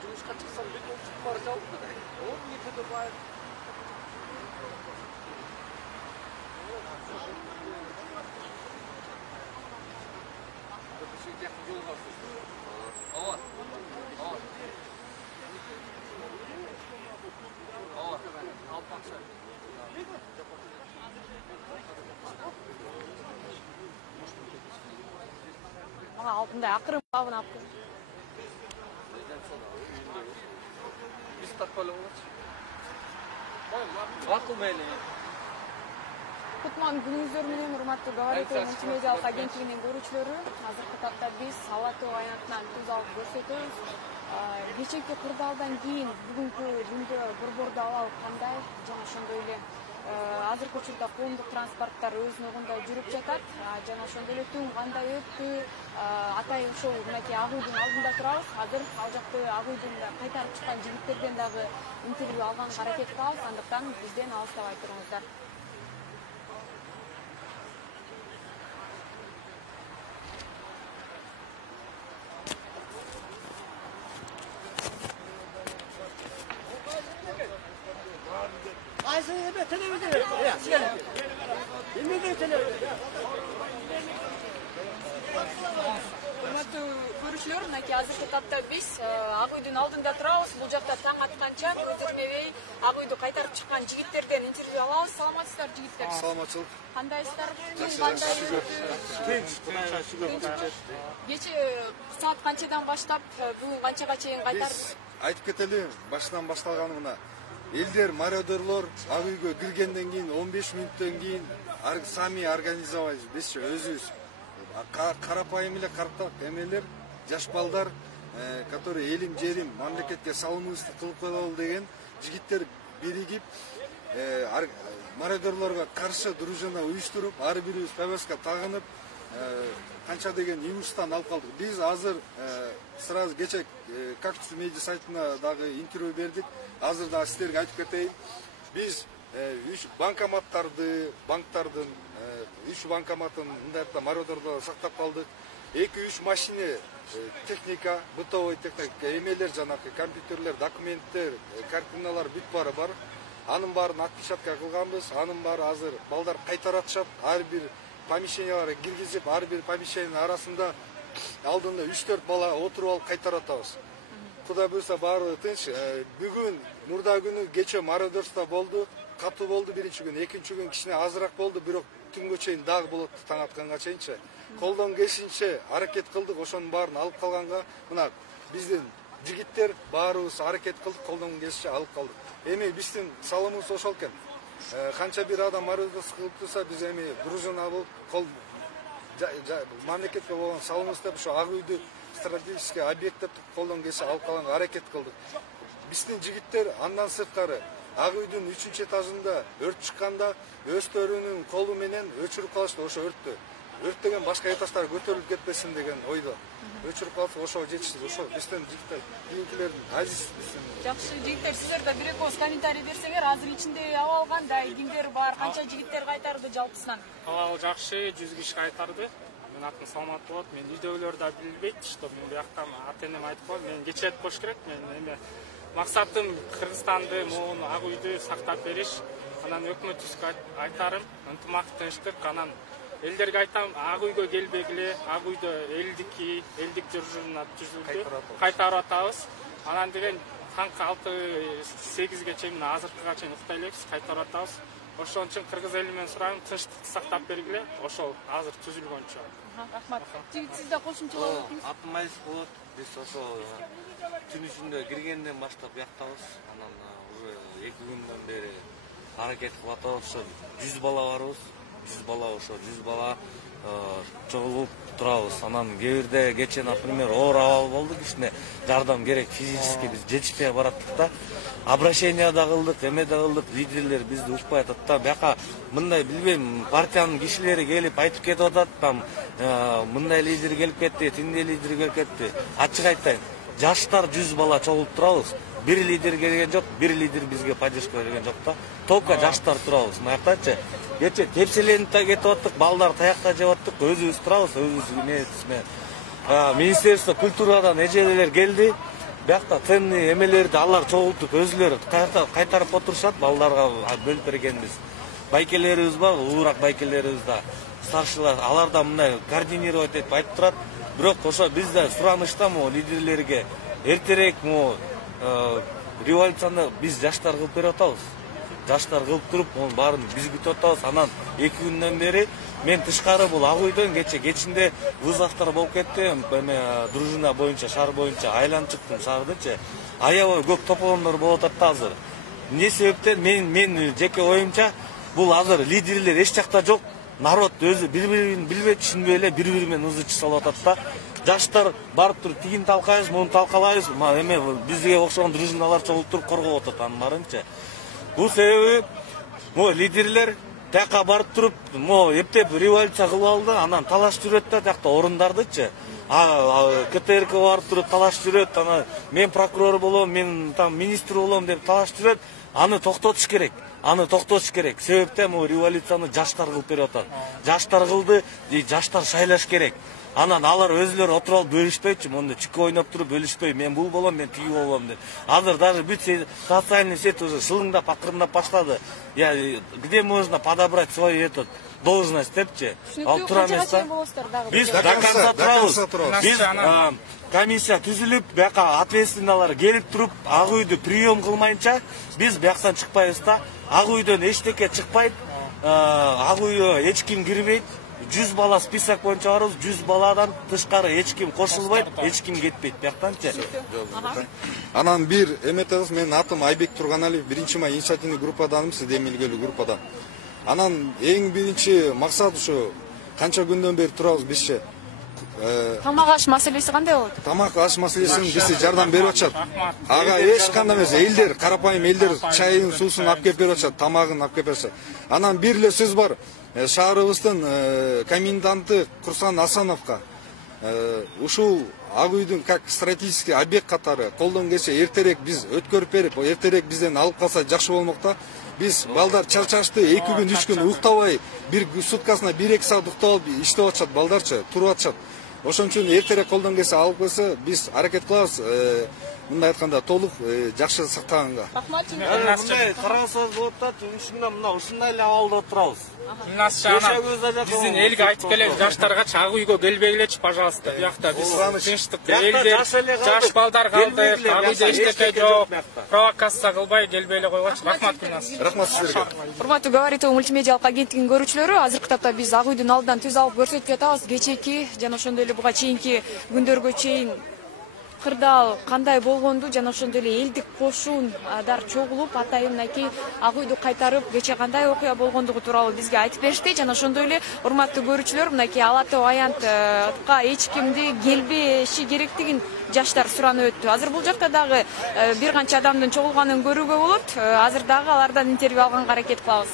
жұмысқа шықсам бет ол шығып бара жатыр. Ол нетеді бай. Altında akırım avını yaptım. Biz takmalı olur. Akıl meyli. Kutman gününüzдөр менен урматтуу Говорит мультимедиалык агенттигинин көрүүчүлөрү, азыркы тапта биз Алатоо аянтынан көз алып көрсөтөбүз. Кечээки кырдаалдан кийин бүгүнкү күндө борборду абал кандай, жана ошондой эле азыркы учурда коомдук транспорттор өз ногунда жүрүп жатат, жана ошондой эле түн кандай өттү, атайын ушул мынакей ак үйдүн алдында турабыз. Азыр ал жакты ак үйдүн кайтарып чыккан жигиттерден дагы интервью алганга аракет кылабыз, андыктан бизден алыстабай туруңуздар. Урматтуу көрүүчүлөр, мынакей азыркы тапта биз ак үйдүн алдында турабыз. Бул жакта таң атканча көз ирмебей ак үйдү кайтарып чыккан жигиттерден интервью алабыз. Саламатсыздар жигиттер? Саламатчылык. Кандайсыздар? Кандай кечээ саат канчадан баштап бүгүн канчага чейин кайтарып? Биз айтып кетели, башынан башталганы мына. Элдер мародерлор ак үйгө киргенден кийин 15 мүнөттөн кийин сами организовать биз өзүбүз карапайым эле карттак эмелер, жаш балдар, которые элим жерим мамлекетке салымыбызды кылып коелу деген жигиттер биригип мародерлорго каршы дружина уюштуруп, ар бирибиз повязка тагынып, канча деген имуштан алып калдык. Биз азыр сразу кече Кактус медиа сайтына дагы интервью бердик. Азыр да сиздерге айтып кетейин. Биз 3 банкоматтарды, банктардын 3 банкоматын мындайда мародерлор сактап калдык. 2-3 машина техника, бытовой техника, эмелер жанакы компьютерлер, документтер, картиналар бүт бары бар. Анын баарын отпечатка кылганбыз. Анын баары азыр балдар кайтаратышат. Ар бир помещенияларга киргизип, ар бир помещениянын арасында алдында 3-4 бала отуруп алып кайтаратабыз. Кудай буйрса баары тынч. Бүгүн мурда күнү кече мародерство болду. Катуу болду биринчи күн, экинчи күн кичине азыраак болду, бирок түнгө чейин дагы болот таң атканга чейинчи. Колдон келишинче аракет кылдык, ошонун баарын алып калганга мына биздин жигиттер баарыбыз аракет кылдык, колдон келишинче алып калдык. Эми биздин салымыбыз ошол экен. Канча бир адам мародерство кылып турса, биз эми дружина болуп кол мамлекетке болгон салымыбыз деп ошо ак үйдү стратегический объект деп колдон келсе алып калганга аракет кылдык. Биздин жигиттер андан сырткары ак үйдүн 3-чү этажында өрт чыкканда өздөрүнүн колу менен өчүрүп калышты ошо өрттү. Өрттөгөн башка этаждар көтөрүлүп кетпесин деген ойдо. Өчүрүп калса ошо жетишти. Ошо биздин жигиттер, кийинкилердин азиз биздин. Жакшы жигиттер, сиздер да бир экөөс комментарий берсеңер, азыр ичинде абал кандай, кимдер бар, канча жигиттер кайтарды жалпысынан? Абал жакшы, 100 киши кайтарды. Мен атын саламат болот. Мен үйдөгүлөр да билбейт, что мен бияктан ата-энем айтып койду. Мен кече айтып коюш керек. Мен эме максатым Кыргызстанды, могу ак үйдү сактап бериш. Анан өкмөтүбүзгө айтарым, ынтымак, тынчтык, анан элдерге айтам, ак үйгө келбегиле, ак үйдө элдик дружина түзүлдү, кайтарып атабыз. Анан деген таңкы 6-8ге чейин, азыркыга чейин уктай элебиз, кайтарып атабыз. Ошон үчүн кыргыз эли менен сурайм, тынчтыкты сактап бергиле, ошол азыр түзүлгөнчө. Рахмат. Сиз да кошумчалап өтүңүз. Атым Айс болот. Биз ошо түн ичинде киргенден баштап яктабыз. Анан уже 2 күндөн бери аракет кылып атабыз. 100 бала барбыз. 100 бала ошо 100 бала чогулуп турабыз. Анан кээ бирде кече, например, оор абал болду, кичине жардам керек, физически биз жетишпей бараттык да. Обращение да кылдык, эме да кылдык, лидерлер бизди укпай атат да. Бияка мындай билбейм, партиянын кишилери келип айтып кетип атат, там мындай лидер келип кетти, тиндей лидер келип кетти. Ачык айтайын, жаштар 100 бала чогултуп турабыз. Бир лидер келген жок, бир лидер бизге поддержка берген жок да. Только жаштар турабыз. Мынаяктачы кече тепселенип да кетип аттык, балдар таякта жеп аттык, өзүбүз турабыз, өзүбүз эмесме. Министерство культурадан эжелер келди. Биякта ценный эмелерди алар чогултуп өзүлөрү кайтарып отурушат, балдарга бөлүп бергенбиз. Байкелерибиз бар, улуураак байкелерибиз да. Старшылар аларда мындай координировать этип айтып турат. Бирок ошо биз да суранышта лидерлерге эртерээк революцияны биз жаштар кылып берип атабыз. Жаштар кылып туруп, мунун баарын биз күтүп атабыз. Анан 2 күндөн бери мен тышкары бул ак үйдөн кечинде вызовдор болуп кетти. Дружина боюнча, шаар боюнча айланып чыктым шаардычы. Аябай көп тополондор болуп атат азыр. Эмне себептен мен жеке оюмча бул азыр лидерлер эч жакта жок. Народ өзү бири-бирин билбей түшүнбөй эле бири-бири менен ызычы салып атат да. Жаштар барып туруп тигин талкайбыз, муну талкалайбыз. Эме бизге окшогон дружиналар чогултуруп коргоп атат анын баарынча. Бул себеби лидерлер тияка барып туруп, эптеп революция кылып алды, анан талаш жүрөт да тиякта орундардычы. КТРК барып туруп талаш жүрөт, анан мен прокурор болом, мен там министр болом деп талаш жүрөт. Аны токтотуш керек. Себептен революцияны жаштар кылып берип атат. Жаштар кылды, жаштар шайлаш керек. Анан алар өзүлөрү отуруп алып бөлүшпөйчү, монда чүкө ойноп туруп бөлүшпөй, мен бул болом, мен тиги болом деп. Азыр даже бүт социальный сеть уже шылыңдап, акырындап баштады. Где можно подобрать свою должность депчи. Ал тура эмес да. Биз до конца турабыз. Биз комиссия түзүлүп, бияка ответственныйлар келип туруп, ак үйдү прием кылмайынча биз бияктан чыкпайбыз да. Ак үйдөн эчтеке чыкпайт, ак үйгө эч ким кирбейт. 100 бала список боюнча барабыз, 100 баладан тышкары эч ким кошулбайт, эч ким кетпейт бияктанчы. Анан бир эметебиз, менин атым Айбек Турганалиев, 1-май инициативный группаданмын, сиз демилгелүү группадан. Анан эң биринчи максат ушу канча күндөн бери турабыз бизче. Тамак аш маселеси кандай болот? Тамак аш маселесин бизге жардам берип атышат. Ага эч кандай эмес, элдер, карапайым элдер чайын, суусун алып келип берип атышат, тамагын алып келип берип атышат. Анан бир эле сөз бар. Шаарыбыздын коменданты Курсан Асановго ушул ак үйдүн как стратегический объект катары колдон келсе эртерээк биз өткөрүп берип, эртерээк бизден алып калса жакшы болмок да. Биз балдар чарчашты, 2 күн, 3 күн уктабай, бир суткасына 1-2 саат уктап алып иштеп атышат балдарчы, туруп атышат. Ошон үчүн эртерээк колдон келсе алып келсе биз аракет кылабыз. Мындай айтканда толук жакшы сактаганга. Рахмат. Мындай карасаңыз болот да, түшүндүм, мына ушундай эле абалда турабыз. Биздин элге айтып келебиз, жаштарга ак үйгө келбегилечи, пожалуйста. Биякта биз тынчтык, элдер, жаш балдар калды, ак үйдө эчтеке жок. Провокация кылбай келбей эле койгочу. Рахмат Гүлназ. Рахмат сиздерге. Урматтуу Говоритов мультимедиалык агенттигинин көрүүчүлөрү, азыркы тапта биз ак үйдүн алдынан түз алып көрсөтүп атабыз. Кечээки жана ошондой эле буга чейинки күндөргө чейин кырдаал кандай болгонду жана ошондой эле элдик кошундар чогулуп атайын мынакей ак үйдү кайтарып кечээ кандай окуя болгондугу тууралуу бизге айтып беришти. Жана ошондой эле урматтуу көрүүчүлөр, мынакей Ала Тоо аянтка эч кимди келбеши керектигин жаштар суранып өттү. Азыр бул жакта дагы бир канча адамдын чогулганын көрүүгө болот. Азыр дагы алардан интервью алганга аракет кылабыз.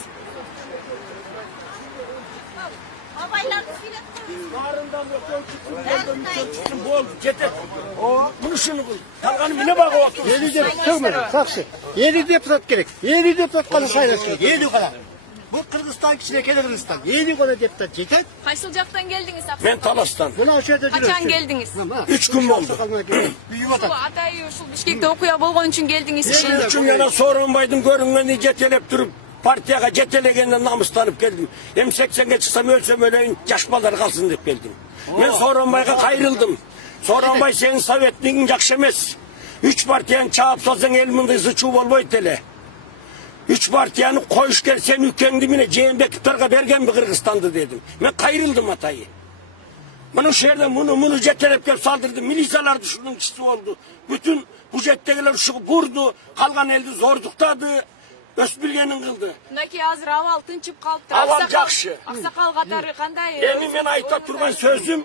Yeni deputat gerek. Yeni deputat kalı saylasın. Yeni kalan. Bu Kırgızistan kişiyle Kırgızistan. Yeni kalan deputat yeter. Кайсыл жактан келдиңиz? Ben Talas'tan. Buna aşağıda Качан келдиңиz? 3 gün oldu. Büyük atak. Атайы ушул Бишкекте окуя болгон үчүн келдиңиz. Üçün yana Soğranbay'dın görünmeni cetelep durup partiyaga cetelegenden namuslanıp geldim. Hem 80'e çıksam ölsem öleyim, yaş ballar kalsın deyip geldim. Ben Soğranbay'a kayrıldım. Soğranbay senin sovetliğin yakşı emez. 3 partiyanı çağıp salsan elimin zıçuğu olmaydı hele. 3 partiyanı koyuş gel sen ülkendi mine Ceyhanbek'targa bergen mi Kırgızistan'da dedim. Ben kayrıldım hatayı. Bunu şehirden bunu cetelep gelip saldırdı. Milisalar şunun kişisi oldu. Bütün bu jettekiler şu vurdu. Kalgan elde zorduktadı. Ösbilgenin kıldı. Mınakей азыр абал тынчып калыптыр. Абал жакшы. Аксакал катары кандай? Эми мен айта турган сөзүм,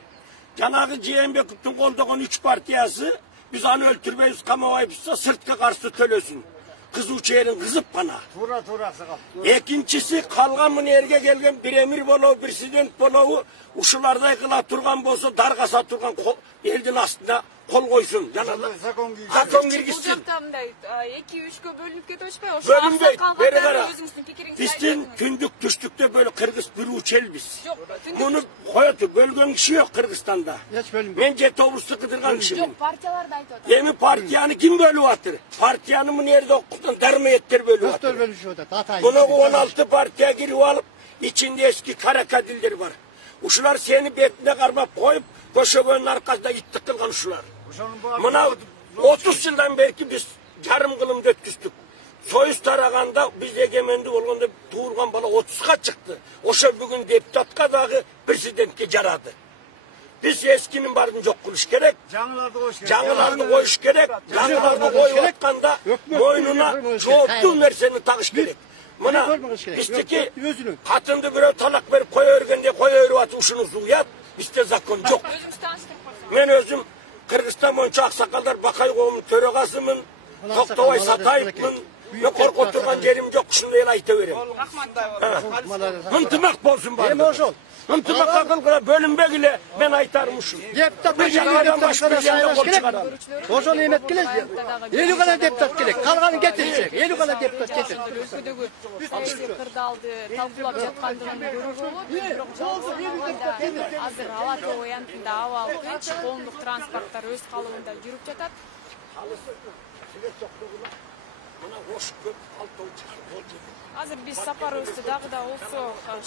жанагы Жээнбековдун колдогон 3 партиясы биз аны өлтүрбөйбүз, камабайбызса сыртка каршы төлөсүн. Кызуу чээрин кызып гана. Туура аксакал. Экинчиси калган мынерге келген бир эмир болобу, президент болобу, ушулардай кыла турган болсо даргаса турган элдин астында kol koysun. Закон Закон Бул киргизsin. жакта мындай 2-3кө бөлүнүп кетип атышпайбы? Ошо Bölünbeyt. Beri калгандары kara. өзүңүздүн пикириңизди Bizden айтыңыз. kündük düştükte böyle Kırgız bir elbiz. Жок, Bunu koyatı bölgen kişi yok Kırgızstan'da. Hiç bölünbeyt. Ben Cetobus'ta kıdırgan kişiyim. жок, партияларды айтып атат. Yeni partiyanı kim bölüp atır? Partiyanı mı nerede okudun? Dermiyetler bölüp Doktor atır. bölüşüyor da. Hatay. Bunu 16 partiye girip alıp içinde eski kara kadiller var. Uşular seni betine karmap koyup köşegönün arkasında ittik kılgan uşular. Buna 30 yıldan belki biz yarım kılım döktüstük. Soyuz taraganda biz egemendi olganda tuğurgan bala 30'ga çıktı. Oşa bugün deputatga dağı presidentke jaradı. Biz eskinin barını yok kılış gerek. Жаңыларды koyuş gerek. Жаңыларды koyup atkanda boynuna çoğuttuğu merseni takış gerek. Mına bizdeki katındı bir talak verip koya örgende koya örüp atı uşunu zuyat. Bizde zakon yok. Өзүңүз тааныштырып койсоңуз. Ben özüm Kırgızstan boyunca Aksakallar Bakay Qoğumun töregasımın, Toktobay Satayip'min, ve korku turgan yerim yok, şunday ayta vereyim. Hıntımak bolsun bari. Hıntımak akıl bölünbek ile ben aytarmışım. Bir yanlardan baş bir yandan kol çıkaralım. Ошол эметт келет. 50 гана депутат керек. Калганын кетирсек, 50 гана депутат кетир. Өлкөдөгү саясий кырдаалды талкуулап жаткандыгын көрүүгө болот. Бирок жалпы алганда азыр Ала Тоо аянтында абал тынч, коомдук транспорттор өз калыбында жүрүп жатат. Азыр биз сапарыбызды дагы да болсо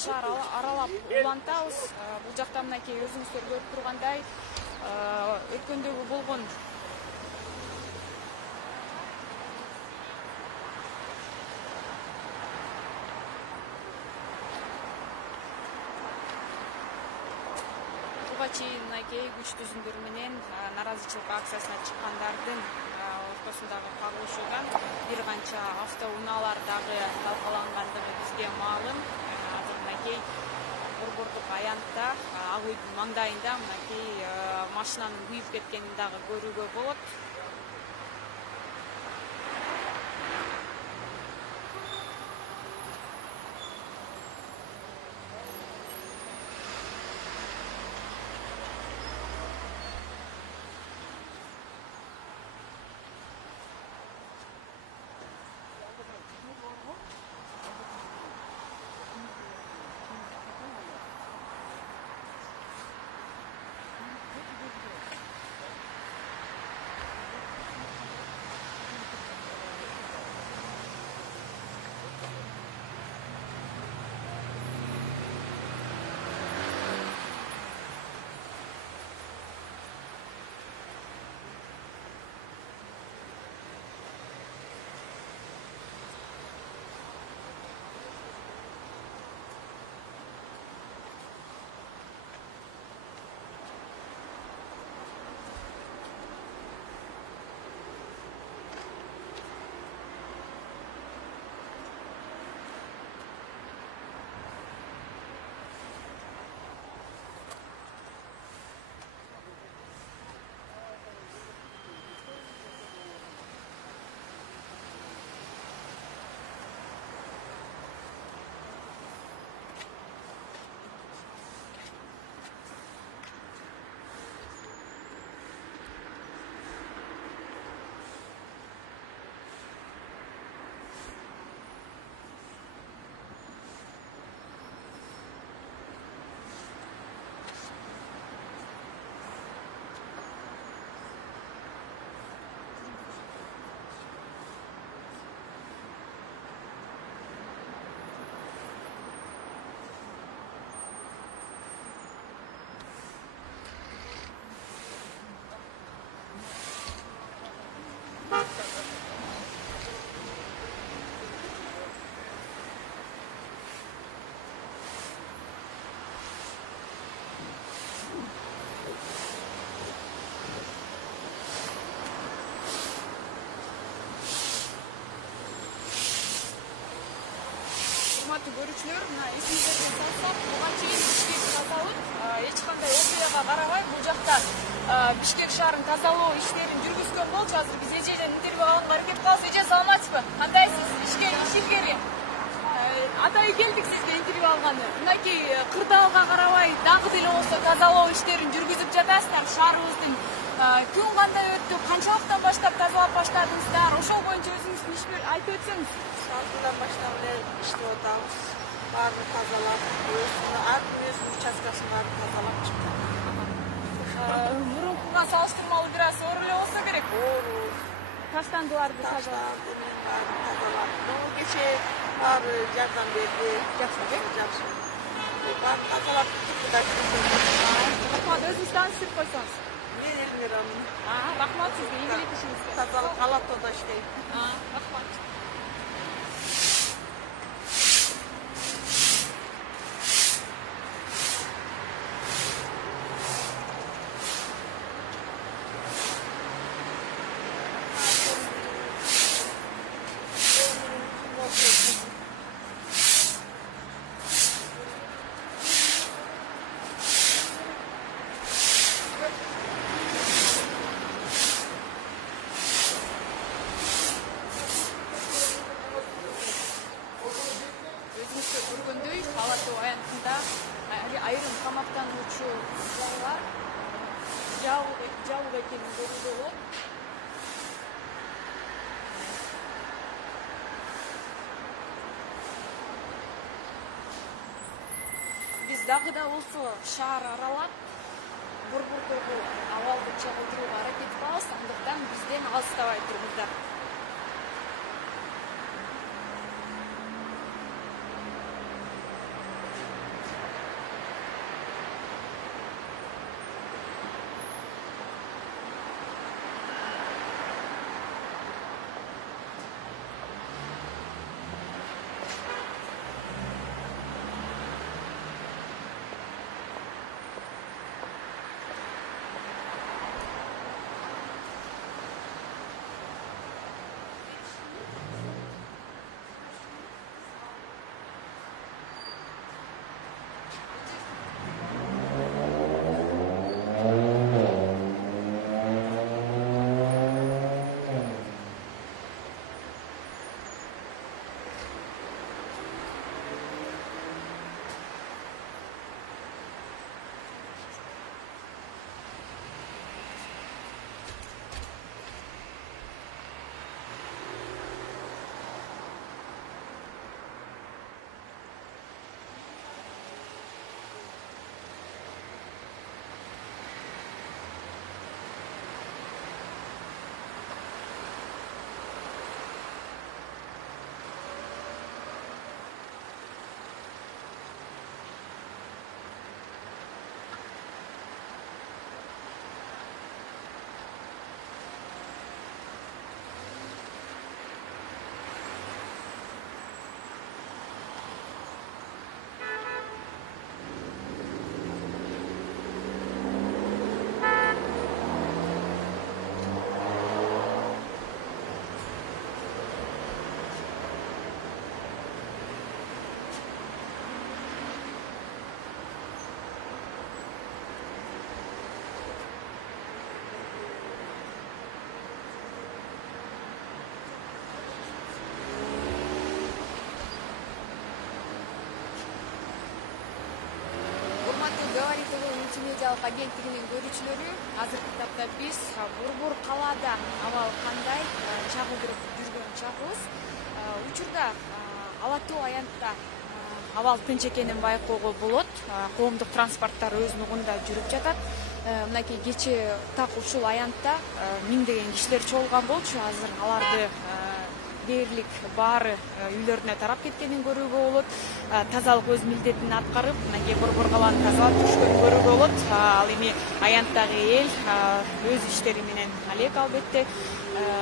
шаар аралап улантабыз. Бул жакта мынакей өзүңүздөр көрүп тургандай өткөндөгү болгон буга чейин мынакей күч түзүмдөр менен наразычылык акциясына чыккандардын ортосундагы кагылышуудан бир канча автоунаалар дагы талкалангандыгы бизге маалым. Азыр мынакей борбордук аянтта ак үйдүн маңдайында мынакей машинанын күйүп кеткенин дагы көрүүгө болот. урматтуу көрүүчүлөр, мына эсиңиздерге салсак, буга чейин Бишкек тазалык эч кандай окуяга карабай бул жакта Бишкек шаарын тазалоо иштерин жүргүзгөн болчу. Азыр биз эжеден интервью алганга аракет кылабыз. Эже, саламатсызбы? Кандайсыз? Бишкек иш илгери. Атайы келдик сизге интервью алганы. Мынакей кырдаалга карабай дагы деле болсо тазалоо иштерин жүргүзүп жатасыздар. Шаарыбыздын Күн кандай өттү? Канчалыктан баштап тазалап баштадыңыздар? Ошол боюнча өзүңүздүн ишти айтып өтсөңүз. Салтынан баштап эле иштеп атабыз. Баарын тазалап, өз участкасын баарын тазалап чыктык. Мурункуга салыштырмалуу бир аз оор эле болсо керек. Оор. Таштандыларды тазалап. Баарын тазалап. Кечээ баары жардам берди. Жакшы. Баарын тазалап чыктык да. Рахмат, өзүңүз таанышып койсоңуз. Мен Элмирамын. Рахмат сизге, ийгилик ишиңизге. Тазалык Алатоодо иштейм. Рахмат. Көргөндөй Алатоо аянтында айрым камактануучу жайлар жабык экенин көрүүгө болот. Биз дагы да болсо шаар аралап борбордогу абалды чагылдырууга аракет кылабыз, андыктан бизден алыстабай туруңуздар. Говорит мультимедиалык агенттигинин көрүүчүлөрү, азыркы тапта биз Борбор калаада абал кандай чагылдырып жүргөн чагыбыз. Учурда Алатоо аянтта абал тынч экенин байкоого болот. Коомдук транспорттар өз нугунда жүрүп жатат. Мынакей кечээ так ушул аянтта миңдеген кишилер чогулган болчу. Азыр аларды дээрлик баары үйлөрүнө тарап кеткенин көрүүгө болот. Тазалык өз милдетин аткарып, мынакей Борбор калааны тазалап жүрүшкөнүн көрүүгө болот. Ал эми аянттагы эл өз иштери менен алек албетте.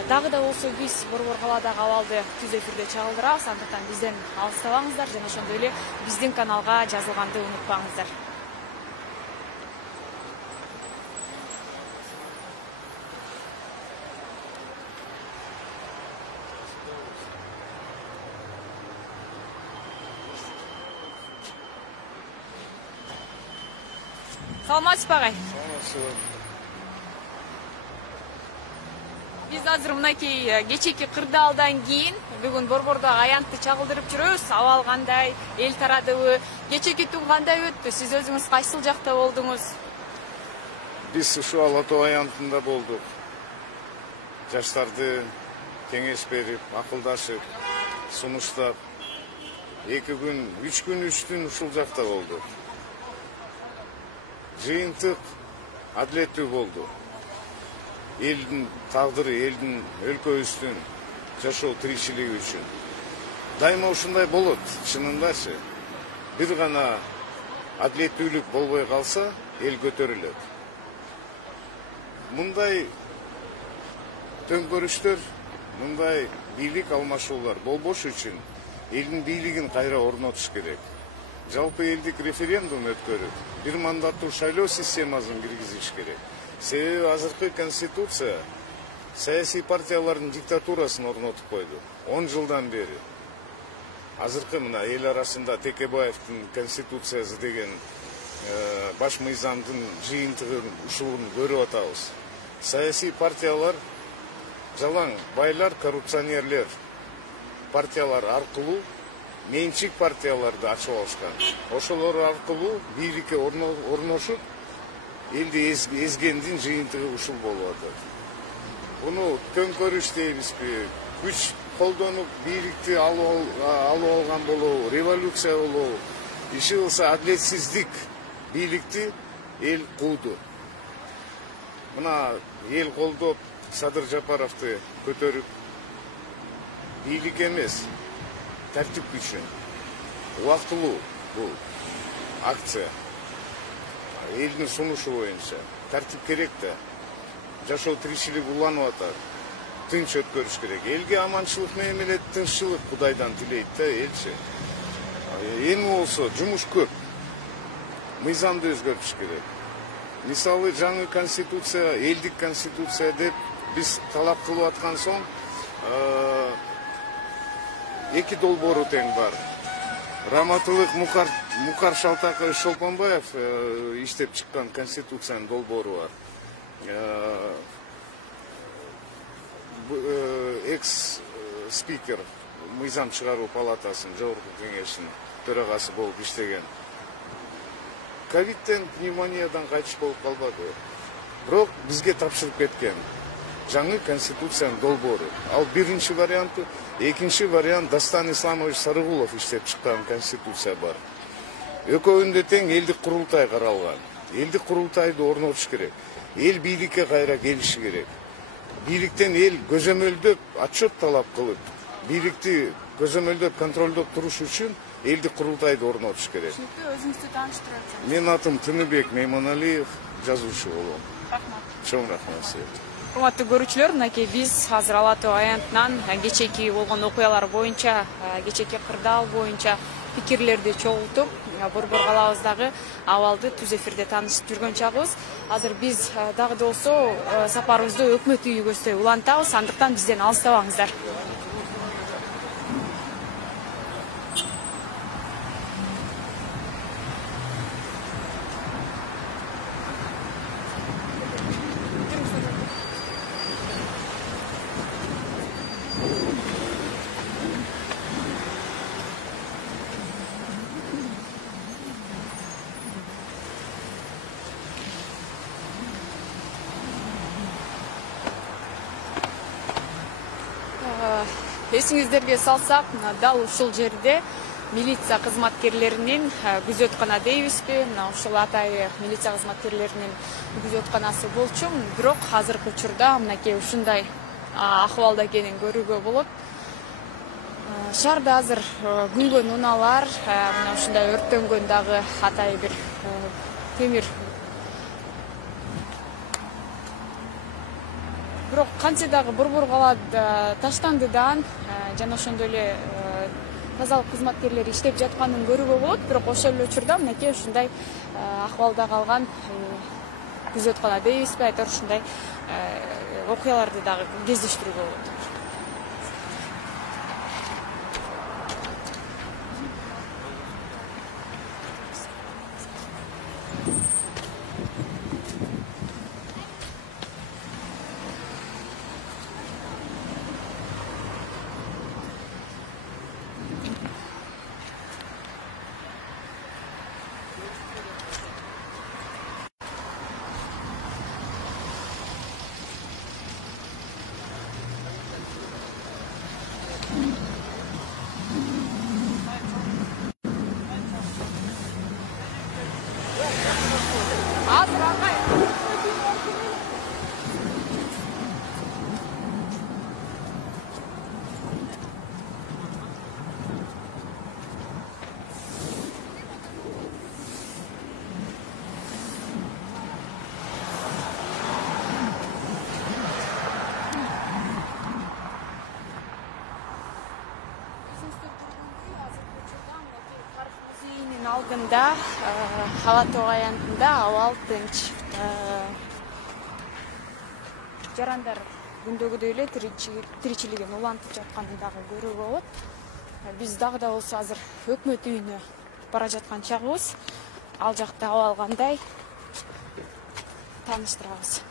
Дагы да болсо биз Борбор калаадагы абалды түз эфирде чагылдырабыз. Андыктан бизден алыстабаңыздар жана ошондой эле биздин каналга жазылганды унутпаңыздар. Саламатсызбы агай? Биз азыр мынакей кечээки кырдаалдан кийин бүгүн Борбордогу аянтты чагылдырып жүрөбүз. Абал кандай, эл тарадыбы? Кечээки түн кандай өттү? Сиз өзүңүз кайсыл жакта болдуңуз? Biz ушул Ала Тоо аянтында болдук. Жаштарды кеңеш берип, акылдашып, сунуштап, 2 күн, 3 күн, 3 түн ушул жакта болдук. Жыйынтык адилеттүү болду. Элдин тагдыры, элдин, өлкөбүздүн жашоо тиричилиги үчүн. Дайыма ушундай болот, чынындачы. Бир гана адилеттүүлүк болбой калса, эл көтөрүлөт. Мындай төңкөрүштөр, мындай бийлик алмашуулар болбош үчүн элдин бийлигин кайра орнотуш керек. Жалпы элдик референдум өткөрүп, бир мандаттуу шайлоо системасын киргизиш керек. Себеби азыркы конституция саясий партиялардын диктатурасын орнотуп койду. 10 жылдан бери. Азыркы мына эл арасында Текебаевдин конституциясы деген баш мыйзамдын жыйынтыгын ушулун көрүп атабыз. Саясий партиялар жалаң байлар, коррупционерлер партиялар аркылуу менчик партияларды ачып алышкан. Ошолор аркылуу бийликке орношуп, элди эзгендин жыйынтыгы ушул болуп атат. Буну төңкөрүш дейбизби, күч колдонуп бийликти алып алган болобу, революция болобу, иши кылса адилетсиздик бийликти эл кууду. Мына ел колдоп Садыр Жапаровду көтөрүп, бийлик эмес, тартип үчүн убактылуу бул акция. Элдин сунушу боюнча тартип керек да. Жашоо тиричилик уланып атат. Тынч өткөрүш керек. Элге аманчылык менен тынччылык Кудайдан тилейт да элчи. Эми болсо жумуш көп. Мыйзамды өзгөртүш керек. Мисалы жаңы конституция, элдик конституция деп биз талап кылып аткан соң, 2 долбоору тең бар. Раматылык Мукар Шалтаков Шолпонбаев иштеп чыккан конституциянын долбоору бар. Экс-спикер мыйзам чыгаруу палатасынын жогорку кеңешинин төрагасы болуп иштеген. Ковидтен, пневмониядан кайтыш болуп калбады. Бирок бизге тапшырып кеткен жаңы конституциянын долбоору. Ал биринчи варианты, экинчи вариант Дастан Исламович Сарыгулов иштеп чыккан конституция бар. Экөөндө тең элдик курултай каралган. Элдик курултайды орнотуш керек. Эл бийликке кайра келиши керек. Бийликтен эл көзөмөлдөп, отчет талап кылып, бийликти көзөмөлдөп, контролдоп туруш үчүн элдик курултайды орнотуш керек. Өзүңүздү тааныштырыңыз. Менин атым Тыныбек Меймоналиев, жазуучу болом. Рахмат. Чоң рахмат. Урматтуу көрүүчүлөр, мынакей биз азыр Ала Тоо аянтынан кечээки болгон окуялар боюнча, кечээки кырдаал боюнча пикирлерди чогултуп, борбор калабыздагы абалды түз эфирде таанышып жүргөн чагыбыз. Азыр биз дагы да болсо сапарыбызды өкмөт үйгөсү улантабыз, андыктан бизден алыстабаңыздар. Эсиңиздерге салсак, дал ушул жерде милиция кызматкерлеринин күзөткана дейбизби, ушул атайы милиция кызматкерлеринин күзөтканасы болчу. Бирок азыркы учурда мынакей ушундай акыбалда экенин көрүүгө болот. Шаарда азыр күнгөн унаалар, мына ушундай өрттөнгөн дагы атайы бир темир. Бирок кантсе дагы борбор кала таштанды дан, жана ошондой эле тазалык кызматкерлери иштеп жатканын көрүүгө болот. Бирок ошол эле учурда мынакей ушундай акыбалда калган күзөткана дейбизби, айтор ушундай окуяларды дагы кездештирүүгө болот. айылдыгында Ала Тоо аянтында абал тынч. Жарандар күндөгүдөй эле тиричилигин улантып жатканын дагы көрүүгө болот. Биз дагы да болсо азыр өкмөт үйүнө бара жаткан чагыбыз. Ал жакта абал кандай таныштырабыз.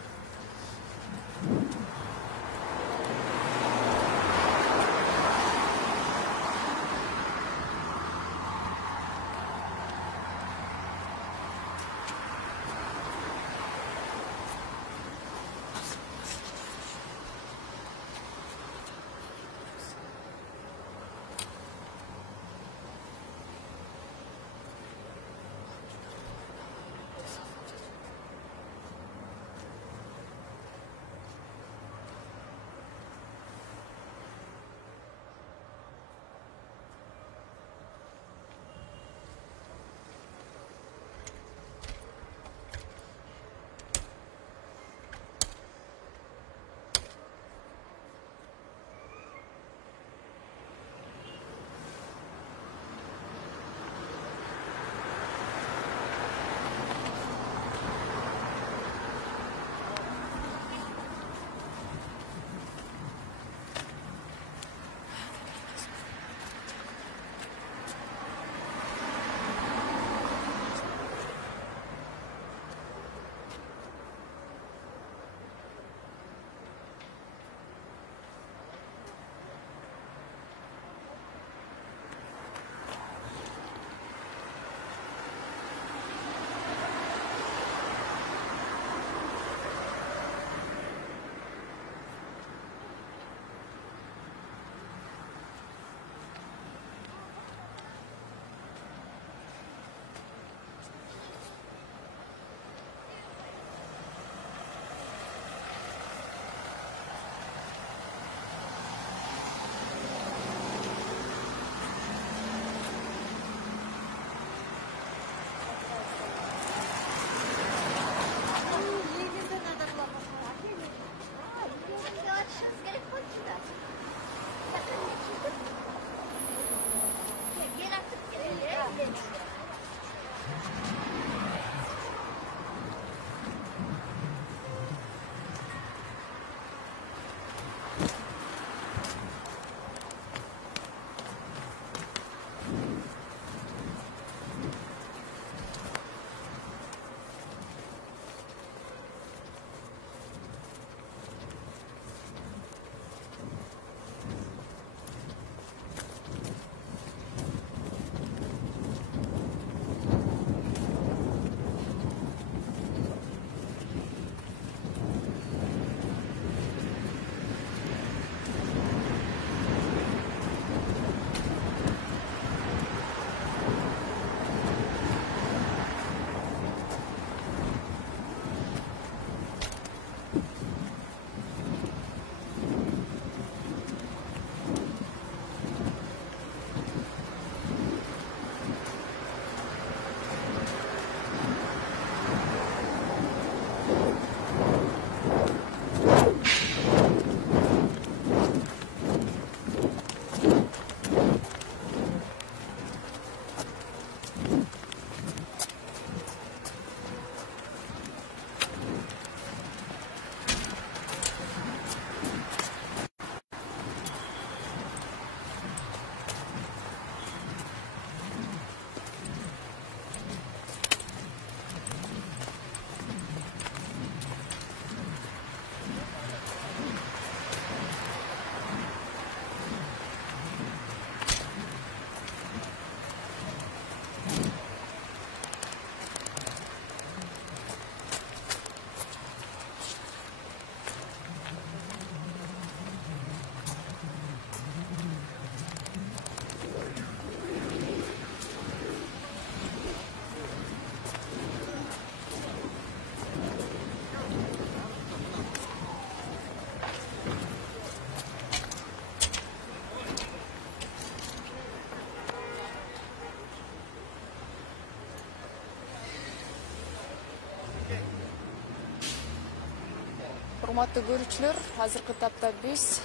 Урматтуу көрүүчүлөр, азыркы тапта биз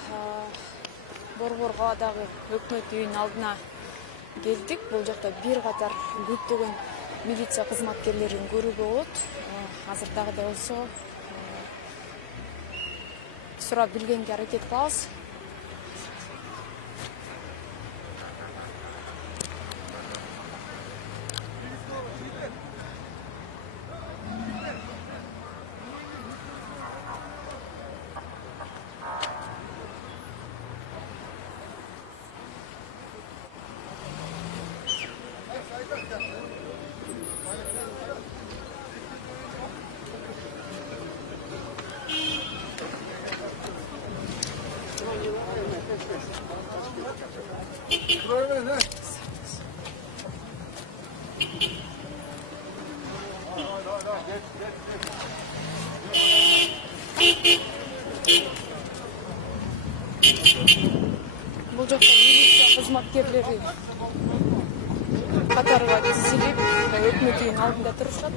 Борбор каладагы өкмөт үйүнүн алдына келдик. Бул жакта бир катар көптөгөн милиция кызматкерлерин көрүүгө болот. Азыр дагы да болсо сурап билгенге аракет кылабыз. Бул жакта милиция кызматкерлери катарга тизилип, өкмөт үйүнүн алдында турушат.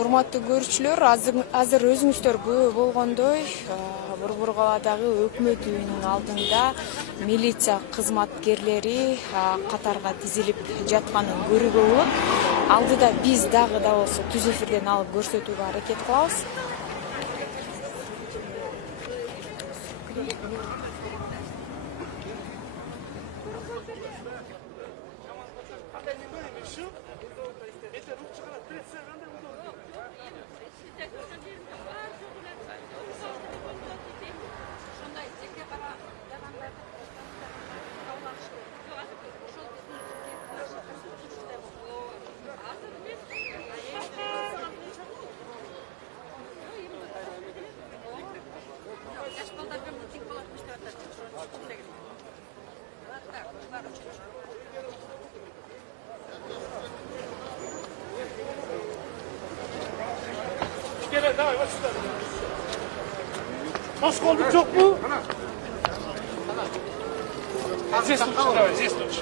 Урматтуу көрүүчүлөр, азыр өзүңүздөр көрүп болгондой, Борбор калаадагы өкмөт үйүнүн алдында милиция кызматкерлери катарга тизилип жатканын көрүүгө болот. Алдыда биз дагы да болсо түз эфирден алып көрсөтүүгө аракет кылабыз. Hoş olduk çok mu? Здесь лучше, давай, здесь лучше.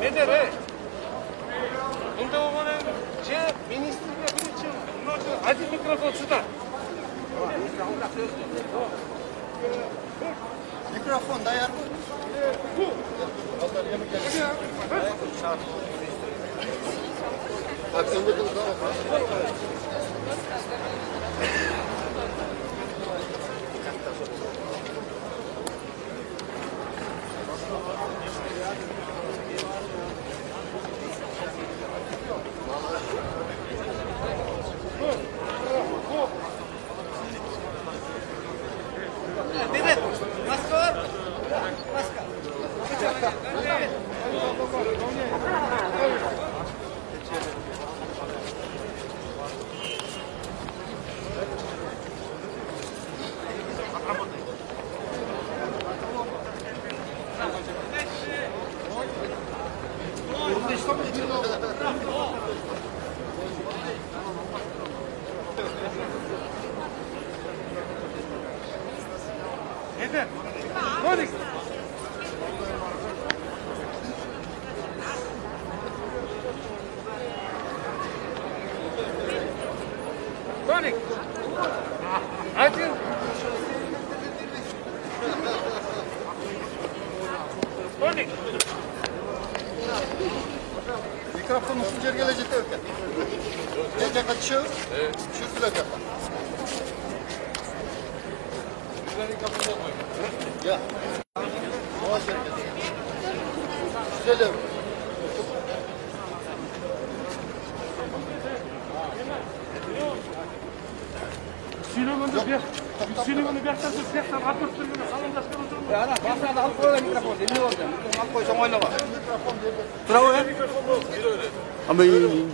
Nedir ey? Bunda olanın ministrine bir için hadi mikrofon şurada. Mikrofon dayar. Ayten. Tonik. Tonik. Ayten. Tonik. Mikrofonu şu yerge gelecek derken. Ne kaçıyor? Şu bile yapar. Ya. Güzel. Süleyman'ı bir yaktan tut, bir yaktan atmak sürgünü, salondaşkan oturma. Ana, başına alıp koyalım mikrofonu, dinle orada. Mikrofonu alıp koysan oynama. Bravo ya. Ama iyi.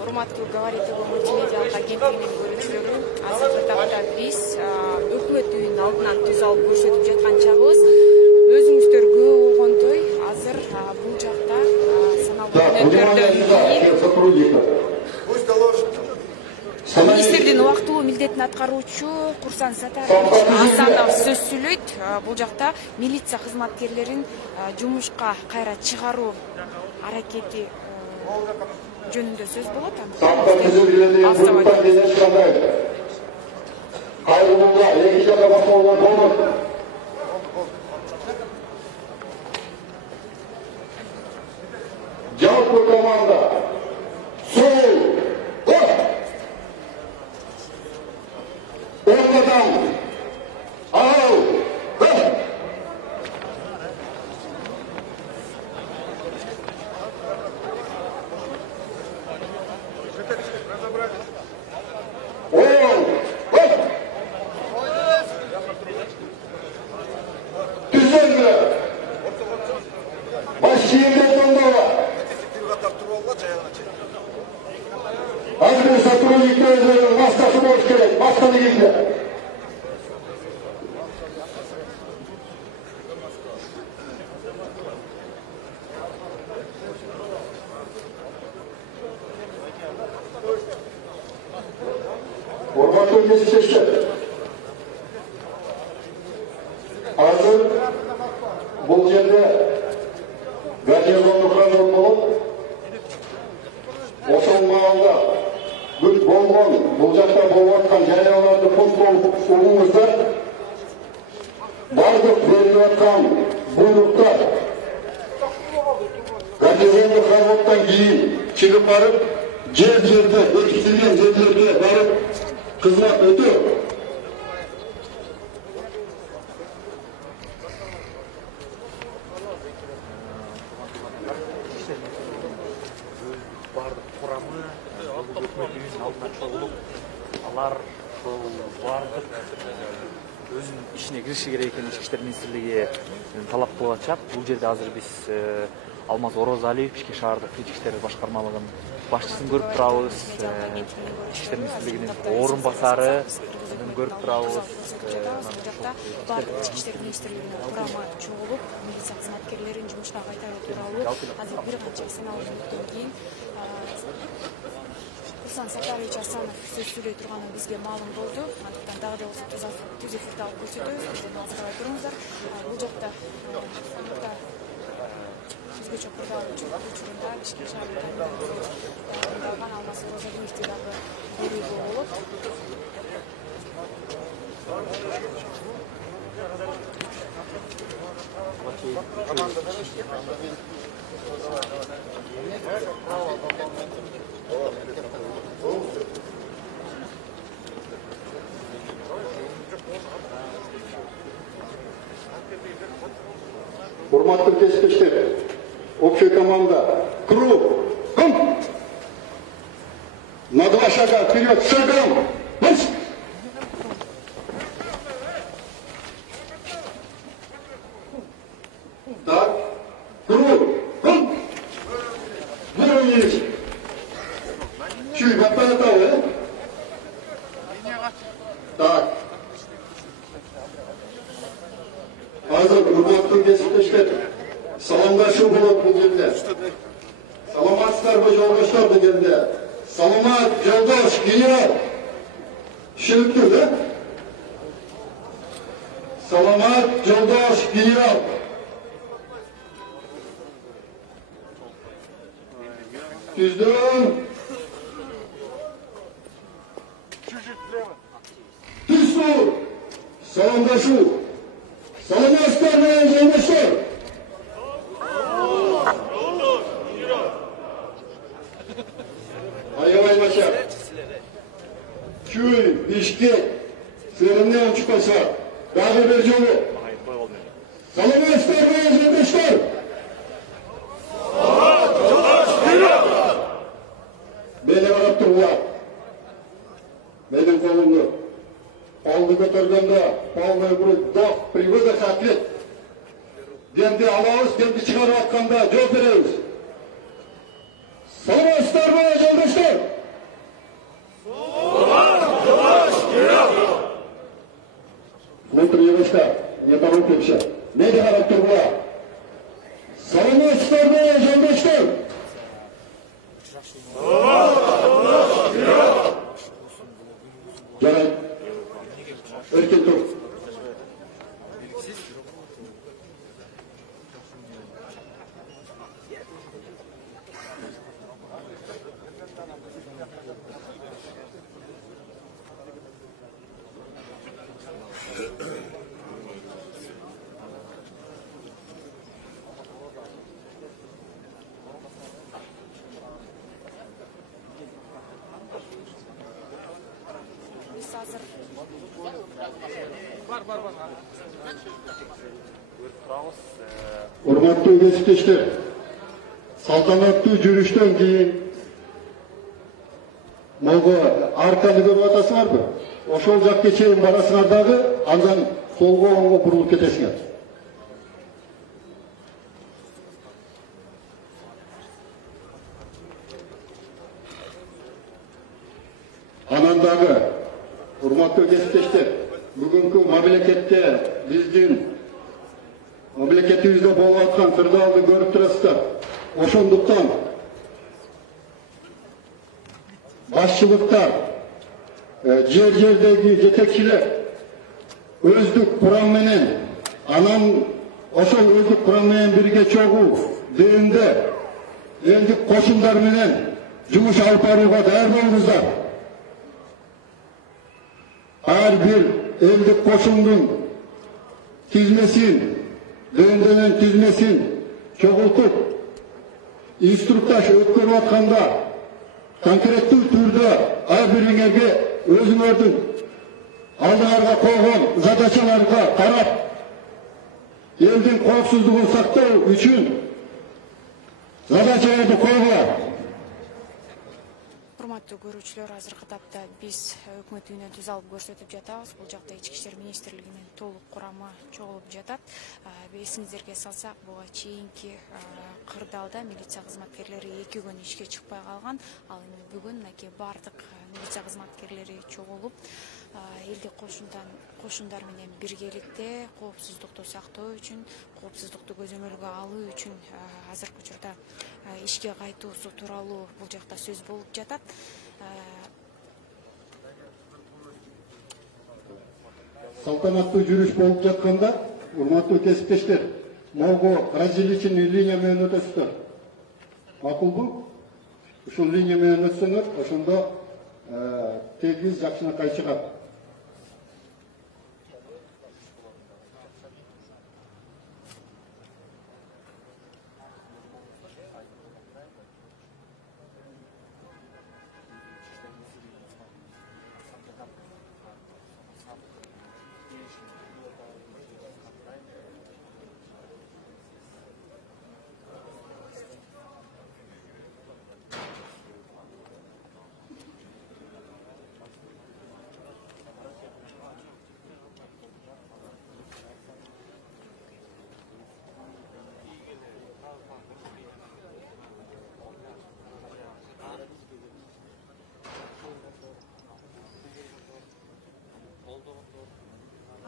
Урматтуу Говорите мультимедиалык агенттигинин көрүүчүлөрү, азыркы тапта биз өкмөт үйүнүн алдынан түз алып көрсөтүп жаткан чагыбыз. Өзүңүздөр көп болгондой, азыр бул жакта саналган күнөттөрдөн министрдин убактылуу милдетин аткаруучу Курсан Сатарович Асанов сөз сүйлөйт. Бул жакта милиция кызматкерлерин жумушка кайра чыгаруу аракети жөнүндө сөз болот. Жалпы команда сол орнадан ал Hazır sotrudniklerin maskası boş gerek, maskalı giydi. Orman bölgesi seçti. Hazır bu yerde garnizonlu kanun ұлыңыздар барлық беріліп жатқан бұйрықтар гарнизондық работтан кейін шығып барып жерде бекітілген жерлерге барып қызмет өтеу. Бардық құрамы өкімет алдына чогулуп алар бардық өзүнүн ишине кириши керек экенин Ички иштер министрлиги талап кылып атышат. Бул жерде азыр биз Алмаз Орозалиев Ички шаардык ички иштер башкармалыгынын башчысын көрүп турабыз. Ички иштер министрлигинин орун басары көрүп турабыз. Бардык ички иштер министрлигинин курамы чогулуп, милиция кызматкерлерин жумушуна кайтаруу тууралуу азыр бир канча сыналуудан кийин Руслан Сапарович Асанов сөз сүйлөй турганы бизге маалым болду. Андыктан дагы да болсо түз эфирде алып көрсөтөбүз. Бизден азырабай туруңуздар. Бул жакта өзгөчө курдалуу учурунда ички шаардаган Алмаз Орозалиевди дагы көрүүгө болот. Урматтуу кесиптештер, общая команда, круг, ком! На 2 шага вперед, шагом! Марш! Так, круг, ком! Выровнялись! Чуть, готовы, Так. Азыр урматтуу кесиптештер, саламдашуу болот бул жерде. Саламатсыздарбы жолдоштор дегенде. Саламат, жолдош, генерал. Түшүнүктүү, да? Саламат, жолдош, генерал. Түздөн. Түздү. Саламдашуу. Саламатсыздар менен жолдоштор. Аябаймаша. Чүй, Бишкек, сырымнан учуп калса, дагы бир жолу. Саламатсыздар менен жолдоштор. Мени карап тургула. Менин колумду алды көтөргөндө полный грудь дох приводах ответ. Демди алабыз, демди чыгарып атканда жооп беребиз. Саламатсыздар менен жолдоштор. Внутренняя войска, не торопимся. Мени карап тургула. Саламатсыздар менен жолдоштор. Жарайт. Эркен тур. Урматтуу кесиптештер, салтанаттуу жүрүштөн кийин могу арканы көрүп атасыңарбы? Ошол жакка чейин барасыңар дагы, андан солго оңго бурулуп кетесиңер. Анан дагы урматтуу кесиптештер, бүгүнкү мамлекетте биздин мамлекетибизде болуп аткан кырдаалды көрүп турасыздар. Ошондуктан башчылыктар, жер-жердеги жетекчилер өздүк курам менен, анан ошол өздүк курам менен бирге чогуу ДМде элдик кошундар менен жумуш алып барууга даяр болуңуздар. Her bir eldik koşundun tizmesin, döndenen tizmesin çoğultup, instruktaş ötkörüp atkanda, konkrettүү түрдө ар бириңерге өзүңөрдүн алдыңарга койгон задачаларга карап, элдин коопсуздугун сактоо үчүн задачаларды койгула. Урматтуу көрүүчүлөр, азыркы тапта биз өкмөт үйүнөн түз алып көрсөтүп жатабыз. Бул жакта Ички иштер министрлигинин толук курамы чогулуп жатат. Эсиңиздерге салсак, буга чейинки кырдаалда милиция кызматкерлери 2 күн ишке чыкпай калган. Ал эми бүгүн мынакей бардык милиция кызматкерлери чогулуп, элдик кошундар менен биргеликте коопсуздукту сактоо үчүн, коопсуздукту көзөмөлгө алуу үчүн азыркы учурда ишке кайтуусу тууралуу бул жакта сөз болуп жатат. Салтанаттуу жүрүш болуп жатканда, урматтуу кесиптештер, могу разделительный линия менен өтөсүздөр. Макулбу? Ушул линия менен өтсөңөр, ошондо тегиз жакшынакай чыгат.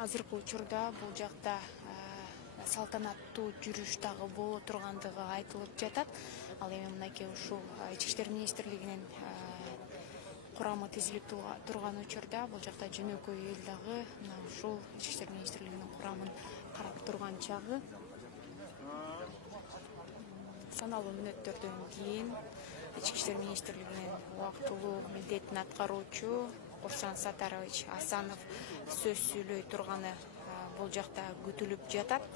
Азыркы учурда бул жакта салтанаттуу жүрүш дагы боло тургандыгы айтылып жатат. Ал эми мынакей ушул Ички иштер министрлигинин курамы тизилип турган учурда бул жакта жөнөкөй эл дагы ушул Ички иштер министрлигинин курамын карап турган чагы. Саналуу мүнөттөрдөн кийин Ички иштер министрлигинин убактылуу милдетин аткаруучу Курсан Сатарович Асанов сөз сүйлөй турганы бул жакта күтүлүп жатат.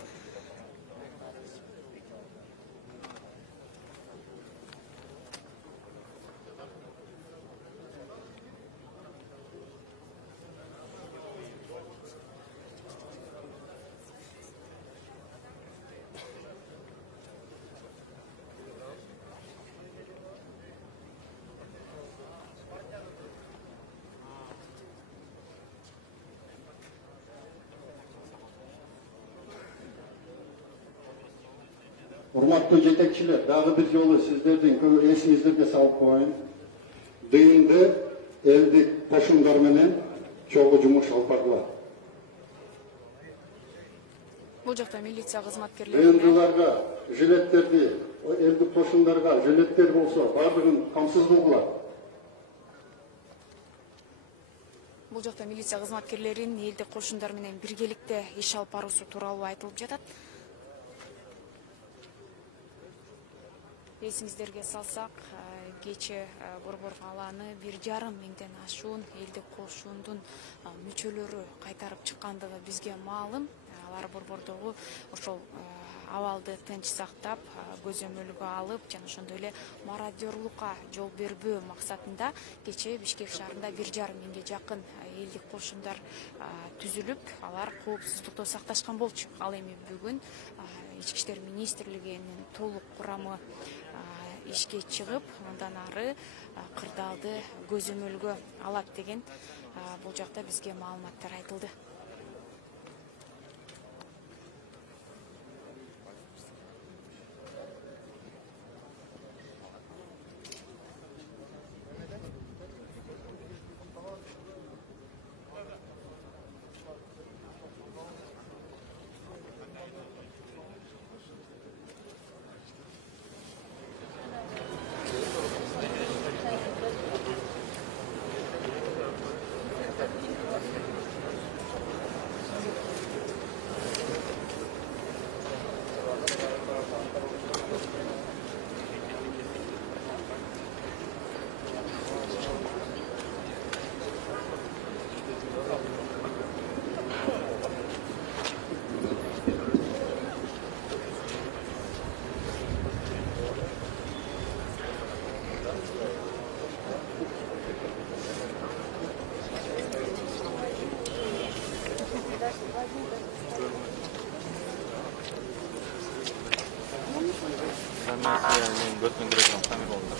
Урматтуу жетекчилер, дагы бир жолу сиздердин эсиңиздерге салып коеюн. ДНД элдик кошундар менен чогуу жумуш алып барылат. Бул жакта милиция кызматкерлери ДНДларга жилеттерди, элдик кошундарга жилеттер болсо, бардыгын камсыз кылгыла. Бул жакта милиция кызматкерлеринин элдик кошундар менен биргеликте иш алып баруусу тууралуу айтылып жатат. Эсиңиздерге салсак, кече Борбор калааны 1,5 миңден ашуун элдик кошундун мүчөлөрү кайтарып чыккандыгы бизге маалым. Алар Борбордогу ошол абалды тынч сактап, көзөмөлгө алып, жана ошондой эле мародёрлукка жол бербөө максатында кече Бишкек шаарында 1,5 миңге жакын элдик кошундар түзүлүп, алар коопсуздукту сакташкан болчу. Ал эми бүгүн Ички иштер министрлигинин толук курамы ишке чыгып, андан ары кырдаалды көзөмөлгө алат деген бул жакта бизге маалыматтар айтылды. өтмөң керек болуп тамир болду.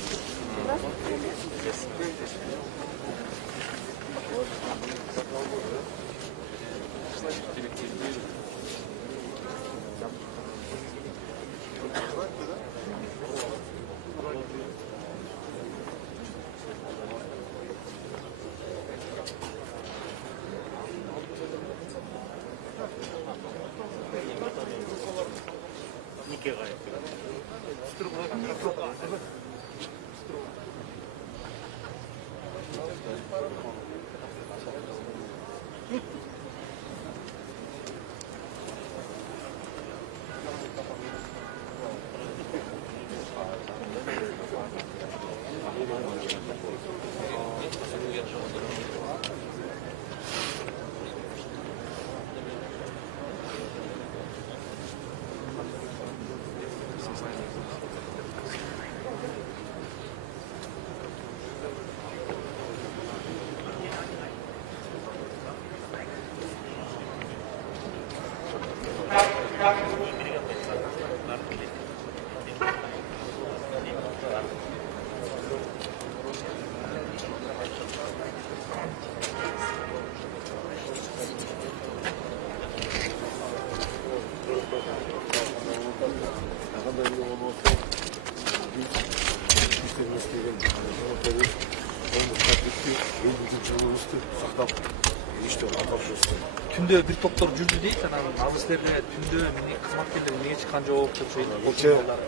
Түндө бир топтор жүрдү дейт, анан ал силерде түндө кызматкерлер эмнеге чыккан жок деп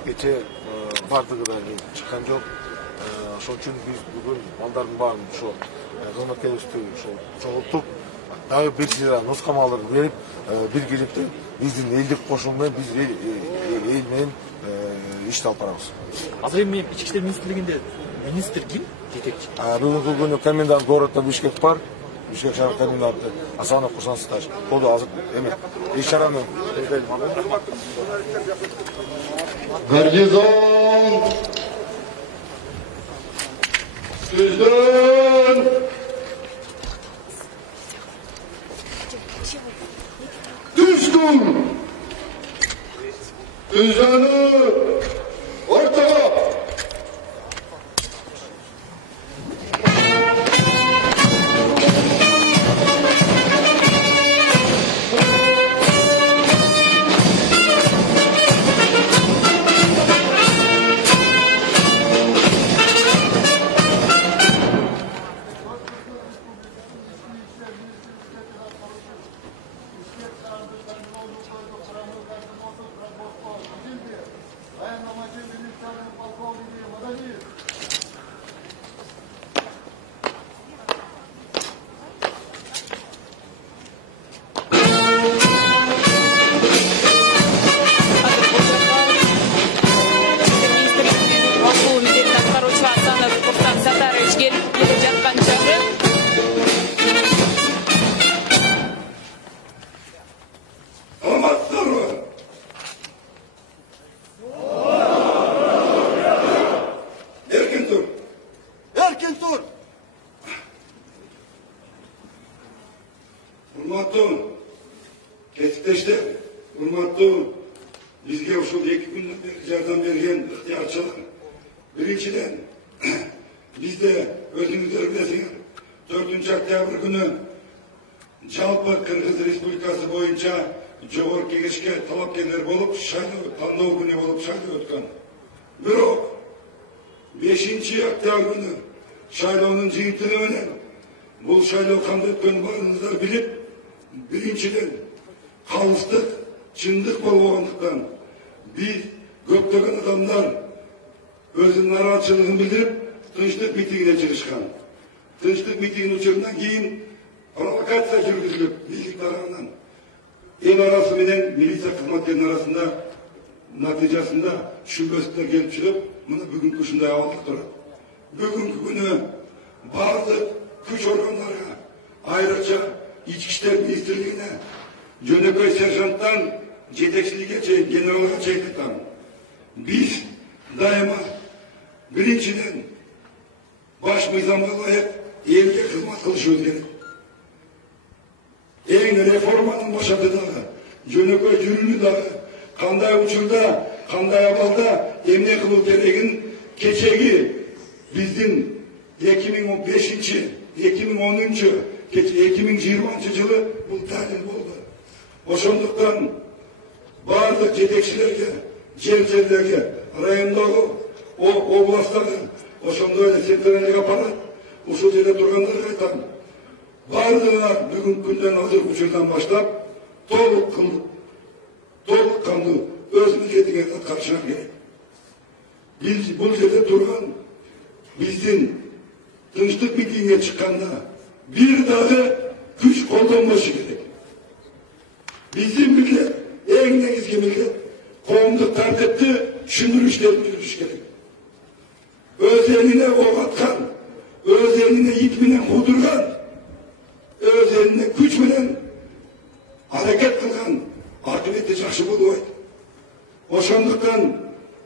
кече бардыгы да чыккан жок. Ошон үчүн биз бүгүн балдардын баарын ошо кызматкерлерибизди ошо чогултуп, дагы бир сыйра нускамаларын берип, биргеликте биздин элдик кошуну менен биз эл менен ишти алып барабыз. Азыр эми Ички иштер министрлигинде министр ким? Жетекчи. Бүгүнкү күнү комендант города Бишкек бар. Бишкек шаар коменданты Асанов Курсансытаж. Колду азыр эме иш-чараны Гарнизон Түздөн Түзгүн Түзөнү Ортого Bizge uşul 2 günden beri yardım bergen ihtiyarçılık. Birinciden, bizde özünüzler bilesiniz, 4. oktyabr günü Жалпы Кыргыз Республикасы боюнча жогорку кеңешке талапкерлер болуп, шайлоо тандоо күнү болуп шайлоо өткөн. Бирок 5 октябрь күнү шайлоонун жыйынтыгы менен бул шайлоо кандай өткөнүн баарыңыздар билип, биринчиден калыстык, чындык болбогондуктан биз көптөгөн адамдар өзүнүн нараатчылыгын билдирип, тынчтык митингине чыгышкан. Тынчтык митингинин учурунан кийин провокация жүргүзүлүп, бийлик тарабынан эл арасы менен милиция кызматкеринин арасында натыйжасында шүбөсүнө келип чыгып, мына бүгүнкү ушундай абалда турат. Бүгүнкү күнү баардык күч органдарга, айрыкча Ички иштер министрлигине, жөнөкөй сержанттан жетекчиликке чейин, генералга чейин айтам. Биз дайыма биринчиден баш мыйзамга ылайык элге кызмат кылышыбыз керек. Эң реформанын башаты дагы, жөнөкөй жүрүүнү дагы, кандай учурда, кандай абалда эмне кылуу керегин keçegi bizdin 2005, 2010, 2020 жылы бұл тәлім болды. Ошондуктан барлық жетекшілерге, жерлерге, райондағы, областағы, ошондой эле сектордагы аппарат, ушул жерде тургандарға айтам. Бардығына бүгүнкү күндөн азыр учурдан баштап толук кандуу өз милдетиңерди аткарышыңар керек. Биз бул жерде турган биздин тынчтык митингге чыкканда бир дагы күч колдонбошу керек. Биздин милдет, эң негизги милдет коомдук тартипти түшүндүрүштөрүн жүрүш керек. Өз элине ок аткан, өз элине ит менен куудурган, өз элине күч менен аракет кылган акыбети жакшы болбойт. Ошондуктан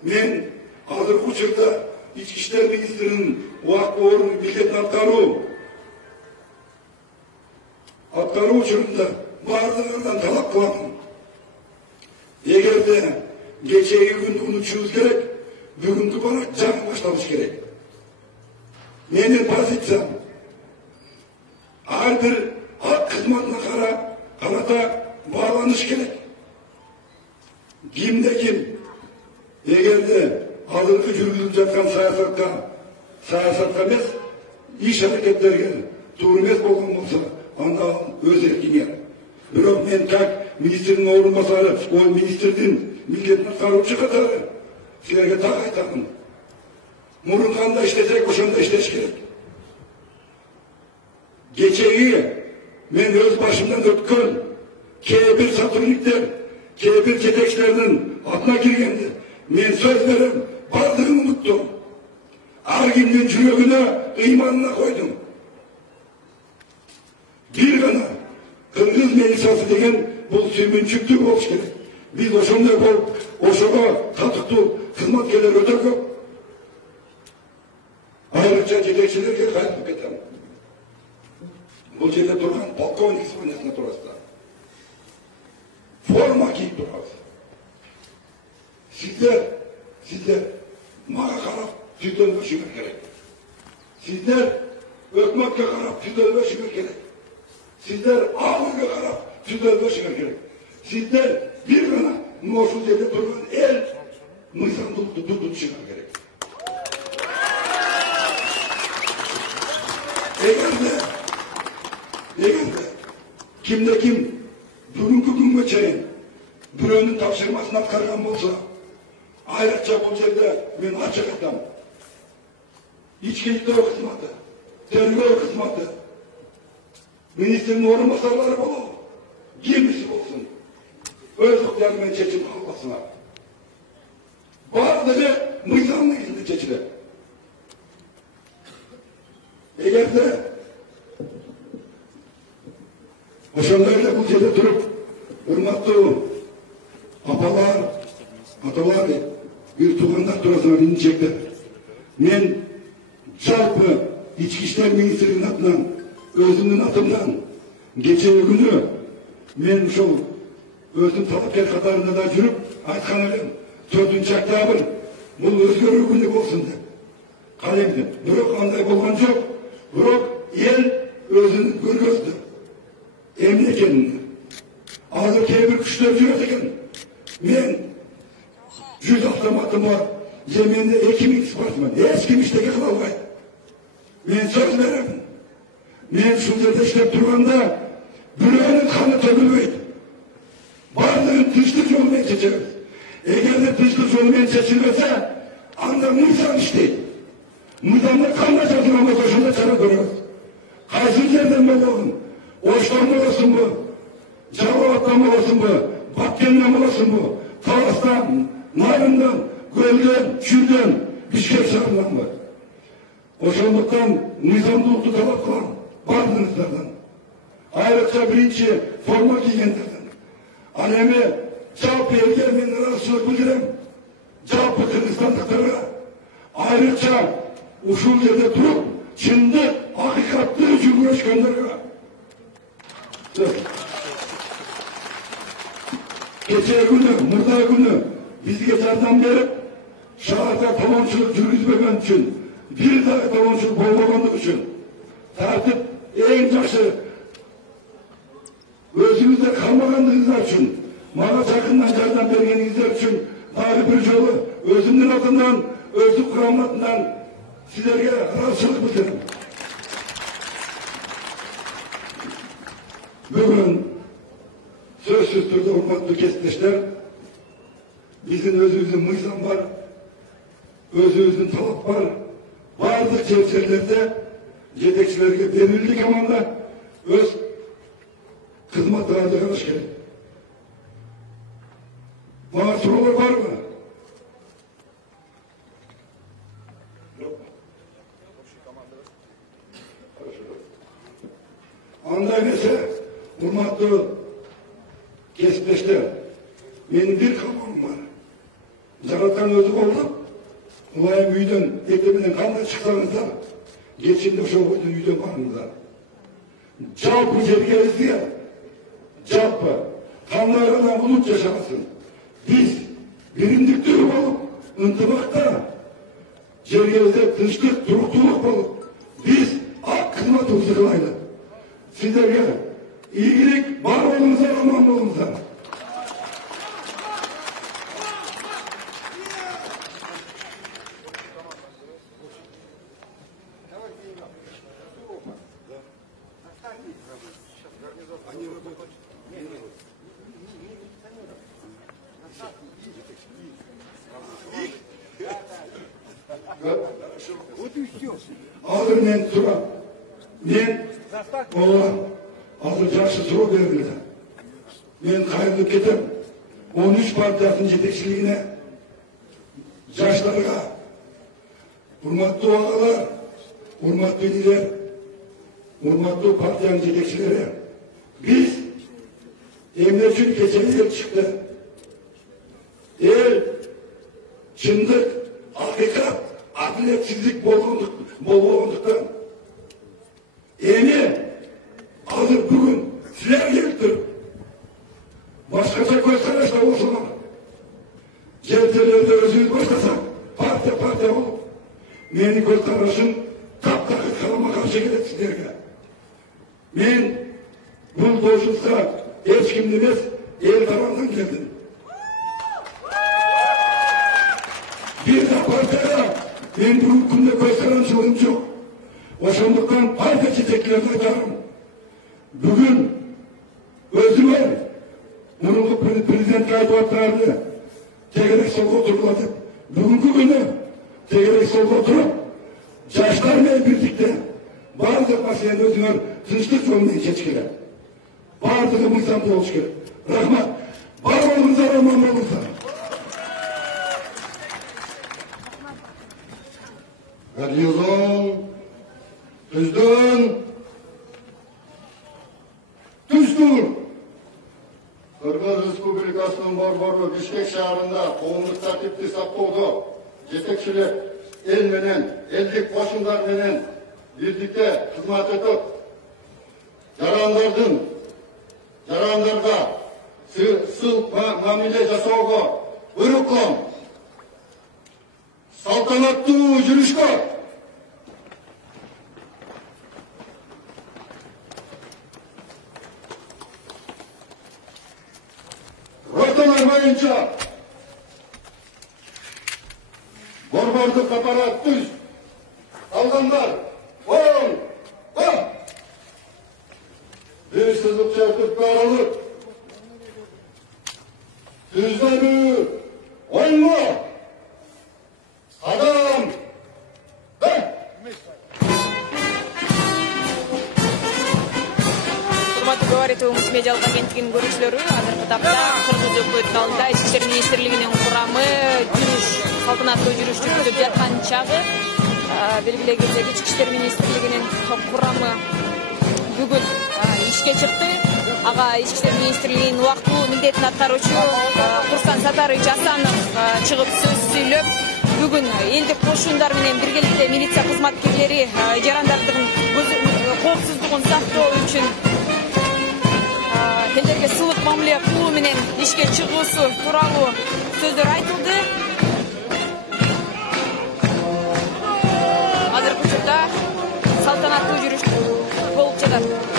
мен азыркы учурда ички иштер министринин убакыт орун милдетин аткаруу учурунда бардыгынан талап кыламын. Эгерде кечеги күндү унутушубуз керек, бүгүнкү барак жаңы баштабыз керек. Менин позициям ар бир ак кызматына карата бааланыш керек. Кимде ким эгерде азыркы жүргүзүлүп жаткан саясатка эмес, иш аракеттерге туура эмес болгон болсо, анда өз эркиңер. Бирок мен как министрдин орун басары, министрдин милдетин аткаруучу катары силерге так айтамын. Мурун кандай иштесек, ошондой иштеш керек. Кечеги мен өз башымдан өткөн кээ бир сотрудниктер, кээ бир жетекчилердин атына киргенде мен сөз берем, бардыгын уnuттум. Ар кимдин жүрөгүнө, ыйманына койдум. Бир гана кыргыз милициясы деген бул сүймөнчүктүү болуш керек. Биз ошондой болуп, ошого татыктуу кызматкерлер өтө көп. Айрыкча жетекчилерге кайтып кетем. Бул жерде турган полковник званиясына турасыздар. Форма кийип турабыз. Сиздер мага карап түзөлбөшүңөр керек. Сиздер өкмөткө карап түзөлбөшүңөр керек. Сиздер ауылга карап түзөлбөшүңөр керек. Сиздер бир гана ушул жерде турган эл мыйзамдуулукту тутушуңар керек. Эгерде кимде ким бүгүнкү күнгө чейин бирөөнүн тапшырмасын аткарган болсо, айрыкча бул жерде мен ачык айтам. Ички иштөө кызматы, тергөө кызматы, министрдин орун басарлары болобу, кимиси болсун, өз ыктыяры менен чечим кабылдасыңар. Бардыгы мыйзам негизинде чечилет. Эгерде ошондой эле бул жерде туруп, урматтуу апалар, аталар, бир туугандар турасыңар, инчектер. Мен жалпы ички иштер министринин атынан, өзүмдүн атымдан кечээ күнү мен ушул өзүм талапкер катарында да жүрүп айткан элем, 4 октябрь бул өзгөрүү күнү болсун деп. Калемдим. Бирок андай болгон жок. Бирок эл өзүн көргөздү. Эмне экенин. Азыр кээ бир күчтөр жүрөт экен. Мен 100 автоматым бар. Же менде 2000 спортсмен. Эч ким иштеге кыла албайт. Мен сөз берем. Мен ушул жерде иштеп турганда бирөөнүн каны төгүлбөйт. Бардыгын тынчтык жолу менен чечебиз. Эгерде тынчтык жолу менен чечилбесе, анда мыйзам иштейт. Мыйзамда кандай жазылган болсо ошондой чара көрөбүз. Кайсы жерден болгон? Оштон болосунбу? Жалалаттан болосунбу? Баткенден болосунбу? Таластан, Нарындан, Көлдөн, Чүйдөн, Бишкек шаарынданбы? Ошондуктан мыйзамдуулукту талап кылам бардыгыңыздардан. Айрыкча биринчи форма кийгендерден. Ал эми жалпы элге мен ыраазычылык билдирем. Жалпы кыргызстандыктарга айрыкча ушул жерде туруп, чындык, акыйкатты үчүн күрөшкөндөргө. Кечээ күнү, мурда күнү бизге жардам берип, şahata talonçuluk жүрgüzбөгөн үчүн, bir daha talonçuluk болбогондугу үчүн, тартип эң жакшы өзүңүздө калмагандыгыңыздар үчүн, мага жакындан жардам бергениңиздер үчүн дагы бир жолу өзүмдүн атымдан, өздүк курамдын атынан силерге ыраазычылык билдирем. Бүгүн сөзсүз түрдө урматтуу кесиптештер, биздин өзүбүздүн мыйзам бар, өзүбүздүн талап бар. Бардык жерлерде жетекчилерге берилди команда өз кызматтарды караш керек. Мага суроолор барбы? Андай нерсе, урматтуу кесиптештер, менин бир калгоным бар. Жараткан өзү болду. Улайым үйдөн эктебинен кандай чыксаңыздар, кечинде ошол бойдон үйдөн барыңыздар. Жалпы жергебизге, жалпы кандай гана улут жашасын. Биз биримдиктүү болуп, ынтымакта, жергебизде тынчтык, туруктуулук болуп, биз ак кызматыбызды кылайлы. Сиздерге ийгилик, бар болуңуздар, аман болуңуздар. Азыр мен сурап, азыр жакшы суроо берилди. Мен кайрылып кетем. 13 партиянын жетекчилигине, жаштарга, урматтуу агалар, урматтуу элдер, урматтуу партиянын жетекчилери, биз эмне үчүн кечээ эл чыкты? Эл чындык, акыйкат, адилетсиздик болгондуктан эми азыр бүгүн силер келип туруп башкача көз карашта болсоңор, жерлерде өзүбүз баштасак, партия болуп, менин көз карашым таптакыр карама каршы келет силерге. Мен бул должностка эч кимди эмес, эл тарабынан келдим. Bir de partiyaya ben bu hükümde gösterimçiliğim yok. Ошондуктан партия жетекчилерине айтарым. Бүгүн өзүмөр мурунку президентке айтып аттарды тегерек солго отургула деп. Бүгүнкү күнү тегерек солго отуруп, жаштар менен бирдикте бардык маселени өзүңөр тынчтык жолу менен чечиш керек. Бардыгы мыйзамдуу болуш керек. Рахмат. Бар болуңуздар, аман болуңуздар. Гарнизон түздүн түздүр. Кыргыз Республикасынын борбору Бишкек шаарында коомдук тартипти сактоодо жетекчилик эл менен, элдик кошундар менен бирдикте кызмат өтөп, жарандарга сыл мамиле жасоого буйруклом салтанаттуу жүрүшкө роталар боюнча борбордук аппарат түз, калгандар оң, бир сызык чертип барылып, түздөрү оңго Adam! Урматтуу говорит мультимедиалык агенттигинин көрүүчүлөрү, азыркы тапта Кыргыз өкмөтүнүн алдында Ички иштер министрлигинин курамы жүрүш, салтанаттуу жүрүш жүргүзүп жаткан чагы белгилей кетсек, Ички иштер министрлигинин курамы бүгүн ишке чыкты. Ага Ички иштер министрлигинин убактылуу милдетин аткаруучу Курсан Сатарович Асанов чыгып сөз сүйлөп, бүгүн элдик кошундар менен биргеликте милиция кызматкерлери жарандардын коопсуздугун сактоо үчүн элдерге сылык мамиле кылуу менен ишке чыгуусу тууралуу сөздөр айтылды. жатат.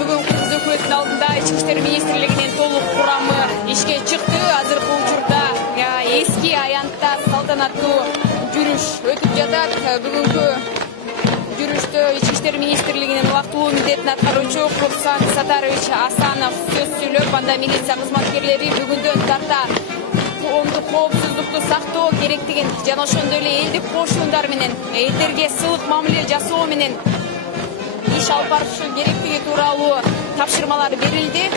Бүгін Қырғыз өкіметінің алдында Ішкі іштер министрлігінен толық құрамы ишке чыкты. Азыркы учурда эски аянтта салтанаттуу жүрүш өтүп жатат. Бүгүнкү жүрүштө Ички иштер министрлигинин убактылуу милдетин аткаруучу Курсан Сатарович Асанов сөз сүйлөп, анда милиция кызматкерлери бүгүндөн тарта коомдук коопсуздукту сактоо керектигин жана ошондой эле элдик кошундар менен элдерге сылык мамиле жасоо менен иш алып барышы керектиги тууралуу тапшырмалар берилди.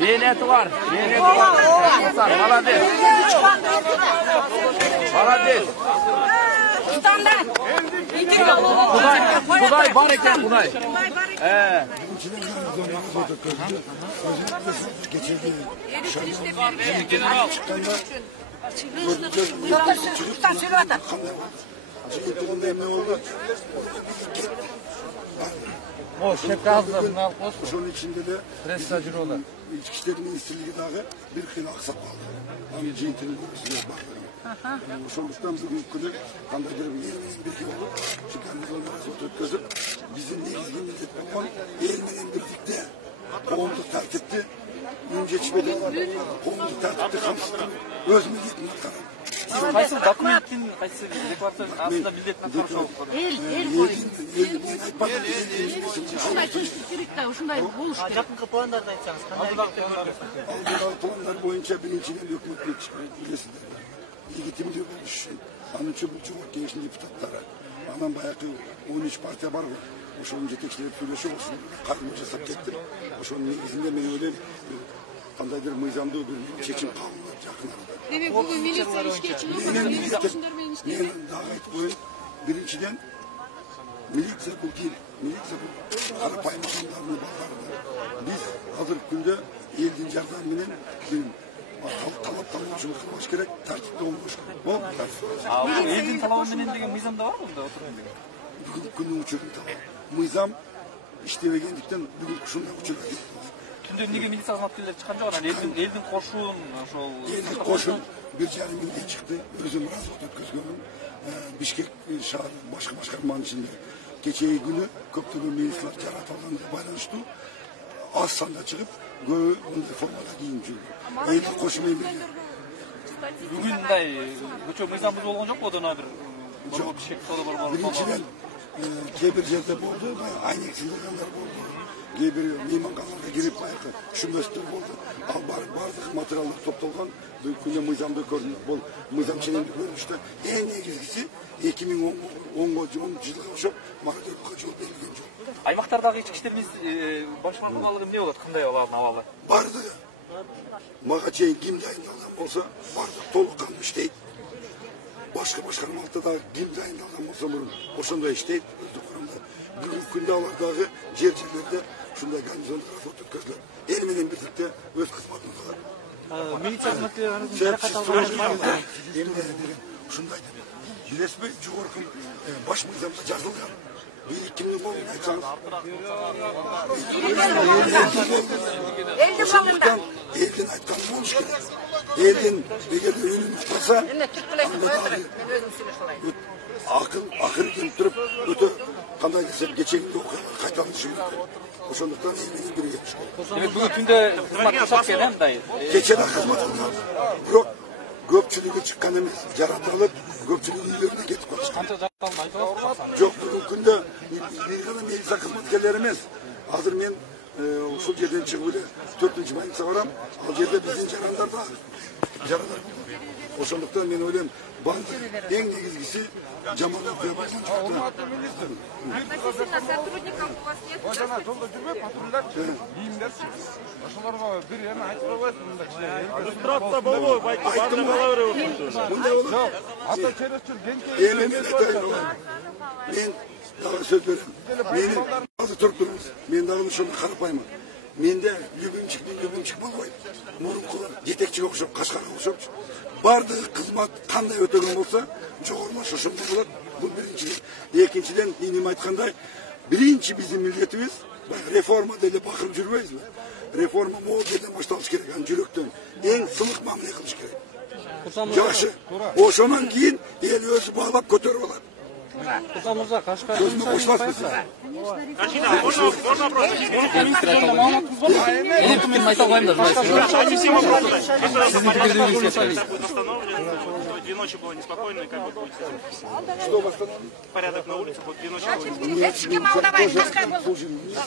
Mehnati var. Молодец. Молодец. Kuday var eken Kuday. General. O şunun içinde de İçki İşleri Ministerliği dahi bir kıyın aksak kaldı. Ama cintinin görürsünüz bakıyorum. Sonuçtan bugün günü kandaydır bir yerimiz bir olur. Çünkü onlara oturtkezip bizim negizliğimiz etmekten eğilmenin birlikte kovumluk tertipti. Önce içmedi. Kovumluk tertipti kamsızdı. Öz milletin hakkı. Qaysi dokumentin, qaysi deklaratsiyanın aslında milletin qarşı oldu. Ушундай тынчтык керек да, ушундай болуш керек. Жакынкы пландарды айтсаңыз, кандай? Алдыгы пландар боюнча биринчиден өкмөткө билесиздер. Легитимдүү болуш үчүн анын үчүн бул жогорку кеңештин депутаттары, анан баягы 13 партия бар го. Ошонун жетекчилери сүйлөшүп, кайрылма жасап кеттим. Ошонун негизинде мен ойлойм, кандайдыр мыйзамдуу бир чечим кабылданат жакын арада. Демек бүгүн милиция ишке чыгып, мен дагы айтып коеюн, биринчиден милиция бул ким? Милиция бул карапайым адамдардын балдары. Биз азыркы күндө элдин жардамы менен талаптануучулук кылыш керек, тартипте болуш керек. Бул элдин талабы менен деген мыйзамда бар мында отурган. Бүгүнкү күндүн учурун талап. Мыйзам иштебегендиктен бүгүнкү ушундай учурга келди. Түндө эмнеге милиция кызматкерлери чыккан жок, анан элдин кошун ошол элдин кошун 1,5 миңге чыкты. Өзүм развод өткөзгөнмүн. Бишкек шаар башка башкарманын ичинде кечеги күнү көптөгөн милициялар жаратылганга байланыштуу аз санда чыгып, көбү мындай формада кийинип жүрдү. Элдин кошу менен бирге. Бүгүн мындай көчө мыйзам бузуп болгон жокпу, одон бир бишкек соода борбор. Биринчиден кээ бир жерде болду, айнек сындыргандар болду. Кээ бир мейманканаларга кирип түшүнбөстөр болду. Ал бардык материалдар топтолгон. Бүгүнкү күндө мыйзамды көрдүк. Бул мыйзам ченемдүү көрүнүштө эң негизгиси 2010 жылга окшоп мародёрлукка жол берилген жок. Аймактардагы ички иштер башкармалыгы эмне болот? Кандай алардын абалы? Бардыгы. Мага чейин ким дайындалган болсо, бардык толук кандуу иштейт. Башка башкармалыкта да ким дайындалган болсо мурун ошондой иштейт. Бүгүнкү күндө алардагы жерлерде ушундай гарнизондор өткөзүлөт. Эл менен бирдикте өз кызматын кылат. Милиция кызматкерлери арасында жаракат алгандар ушундай деп. Билесизби, жогорку баш мыйзамда жазылган. Кимдин колунда айтсаңыз. Элдин айтканы болуш керек. Элдин эгерде өлүмүш болсо, акыры келип туруп, өтө кандай десем кечеги окуялар кайталанышы керек. Ошондуктан элдин бирге болуш керек. Демек бүгүн түндө кызмат кылышат экен, мындай. Кече да кызмат кылган. Бирок көпчүлүгү чыккан эмес, жаратылып, көпчүлүгү үйлөрүнө кетип калышкан. Канча жактан айтасыз? Жок, бүгүнкү күндө бир гана милиция кызматкерлери эмес. Азыр мен ушул жерден чыгып эле 4-больницага барам. Ал жерде биздин жарандар бар. Жарандар. Ошондуктан мен ойлойм, бардык эң негизгиси жаман окуя болгон жок. Относительно сотрудников у вас нет? Жана жолдо жүрбөй патрульдер кийимдерчи. Ошолорго бир эме айтып койбойсуң мындай. Иллюстрация болбой, байки бардык бала берип отурду. Мындай болот. Жок, ата чересчур кеңче. Мен дагы сөз берем. Менин азыр туруп турабыз. Мен дагы ошондой карапаймын. Менде любимчик болбойт. Мурункулар жетекчиге окшоп, Кашкарга окшопчу. Бардыгы кызмат кандай өтөгөн болсо, жогорулаш ошондой болот. Бул биринчиден. Экинчиден, эми айткандай, биринчи биздин милдетибиз реформа деле бакырып жүрбөйбүзбү? Реформа могул жерден башталыш керек, анын жүрөктөн. Эң сылык мамиле кылыш керек. Жакшы. Ошондон кийин эл өзү баалап көтөрүп алат. Курсан мырза, Кашкар. Сөзүмө кошмасмысыз? Кашина, можно вопрос? Менин пикиримди айта албайм да. Сиздин пикириңизге салайын. Две ночи было неспокойно, и как вы будете? Что восстановить? Порядок на улице, вот 2 ночи было Ешким алдабайт, Кашкар болду.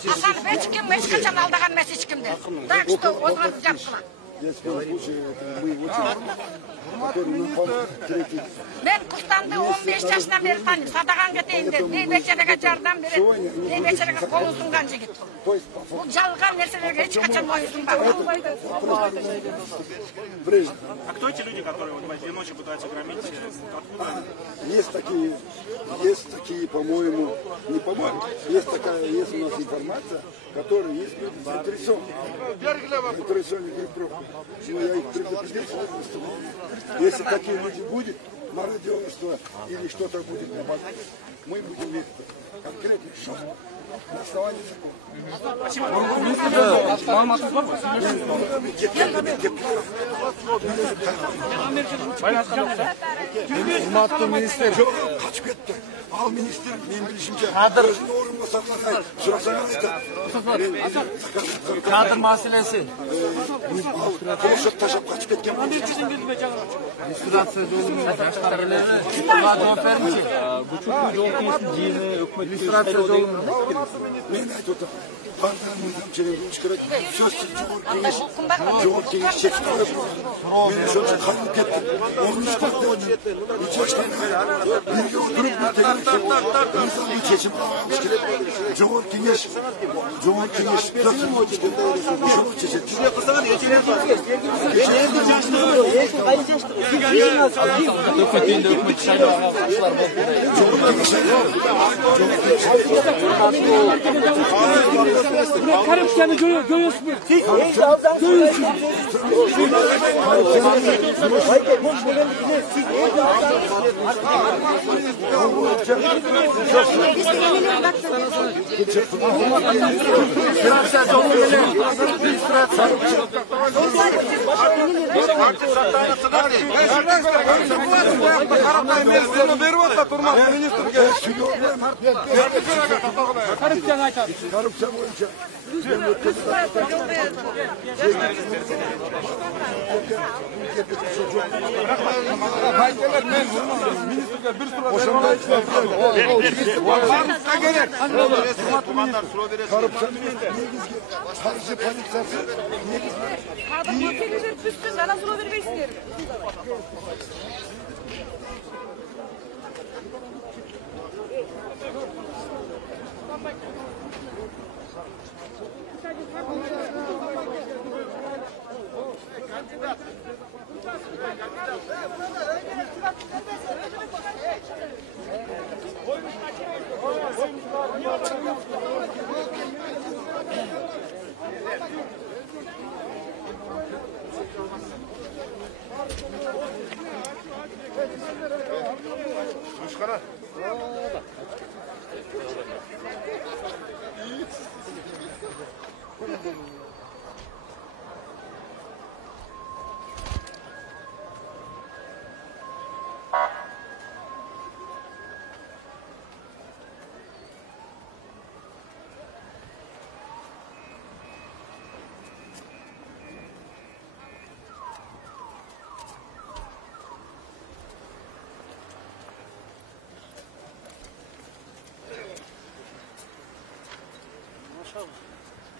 Асар ешким, эчкачан алдаган эмес эчкимди. Так что, отуруп жапкыла. Я в первом случае, это мы его который выполняет третий. Ben Kuftan'da 15 yaşından beri tanıyorum. Sadakan geteyim dedi. Ne becerege jardan beri, ne becerege kolu sungan jigit. Bu жалған нәрселерге hiç kaçan boyu sunbam. А кто эти люди, которые вот в эти ночи пытаются громить? Откуда? Есть такие, по-моему, не по-моему, есть у нас информация, которая есть заинтересованные группировки. Но я их предупредил, если такие люди будут, мародерство или что-то будет, мы будем видеть конкретный шаг на основании закона. Hurmatlı minister. Kaçıp etti. Al minister, benim bilişimce. Özünü orumda saklasaydı. Sırasına ayta. Kadr meselesi. Konuşup taşıp kaçıp etken. Illüstratsiya jolini boshqarganlar javob bermichi? Bu cho'qqiy javob dini hukumat illüstratsiya jolini Men aytib o'taman. Parlamentim çevirmiş gerek. Sözsüz Cumhur Kengeş çekip koyup. Ben şöyle kalbim kettim. Onun üç baktı. Üç yaştan birge oturup bir tegerekse insan bir seçim almış gerek. Cumhur Kengeş sözsüz olmuş gerek. Şunu çeşit. Şuraya kırsalar geçelim. Hükümet sayılmagan kuşlar bo'lib Korrupsiyani görüyorsunuz. Korrupsiyan aytar. Korrupsiyan boyunca.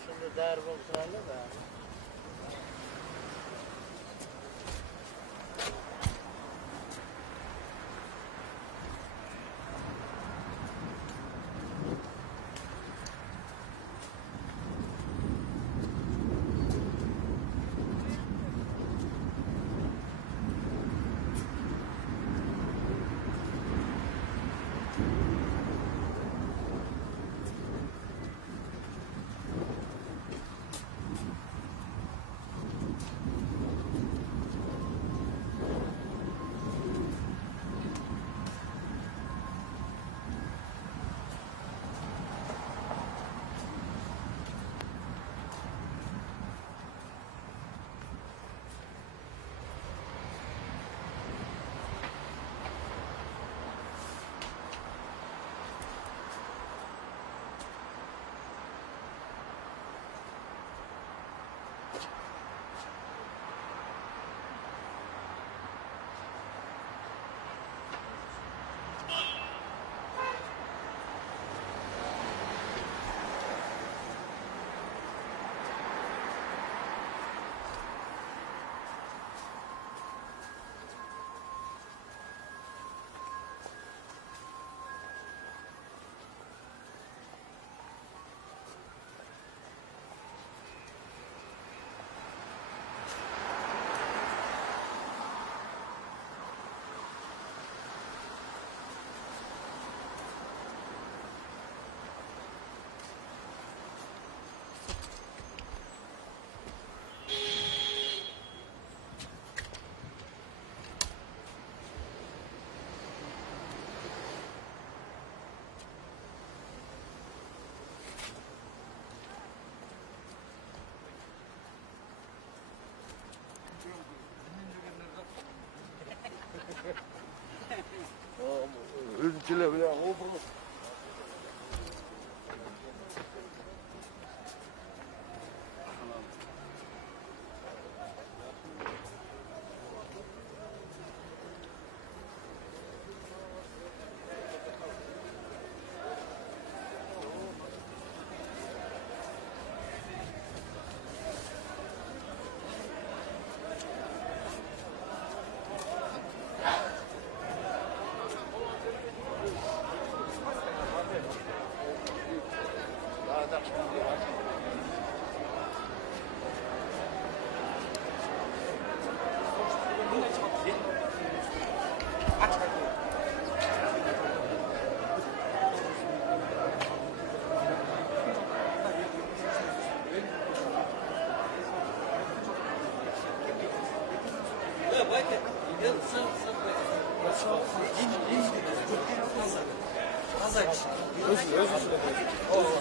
Şimdi değer bulsunlar da.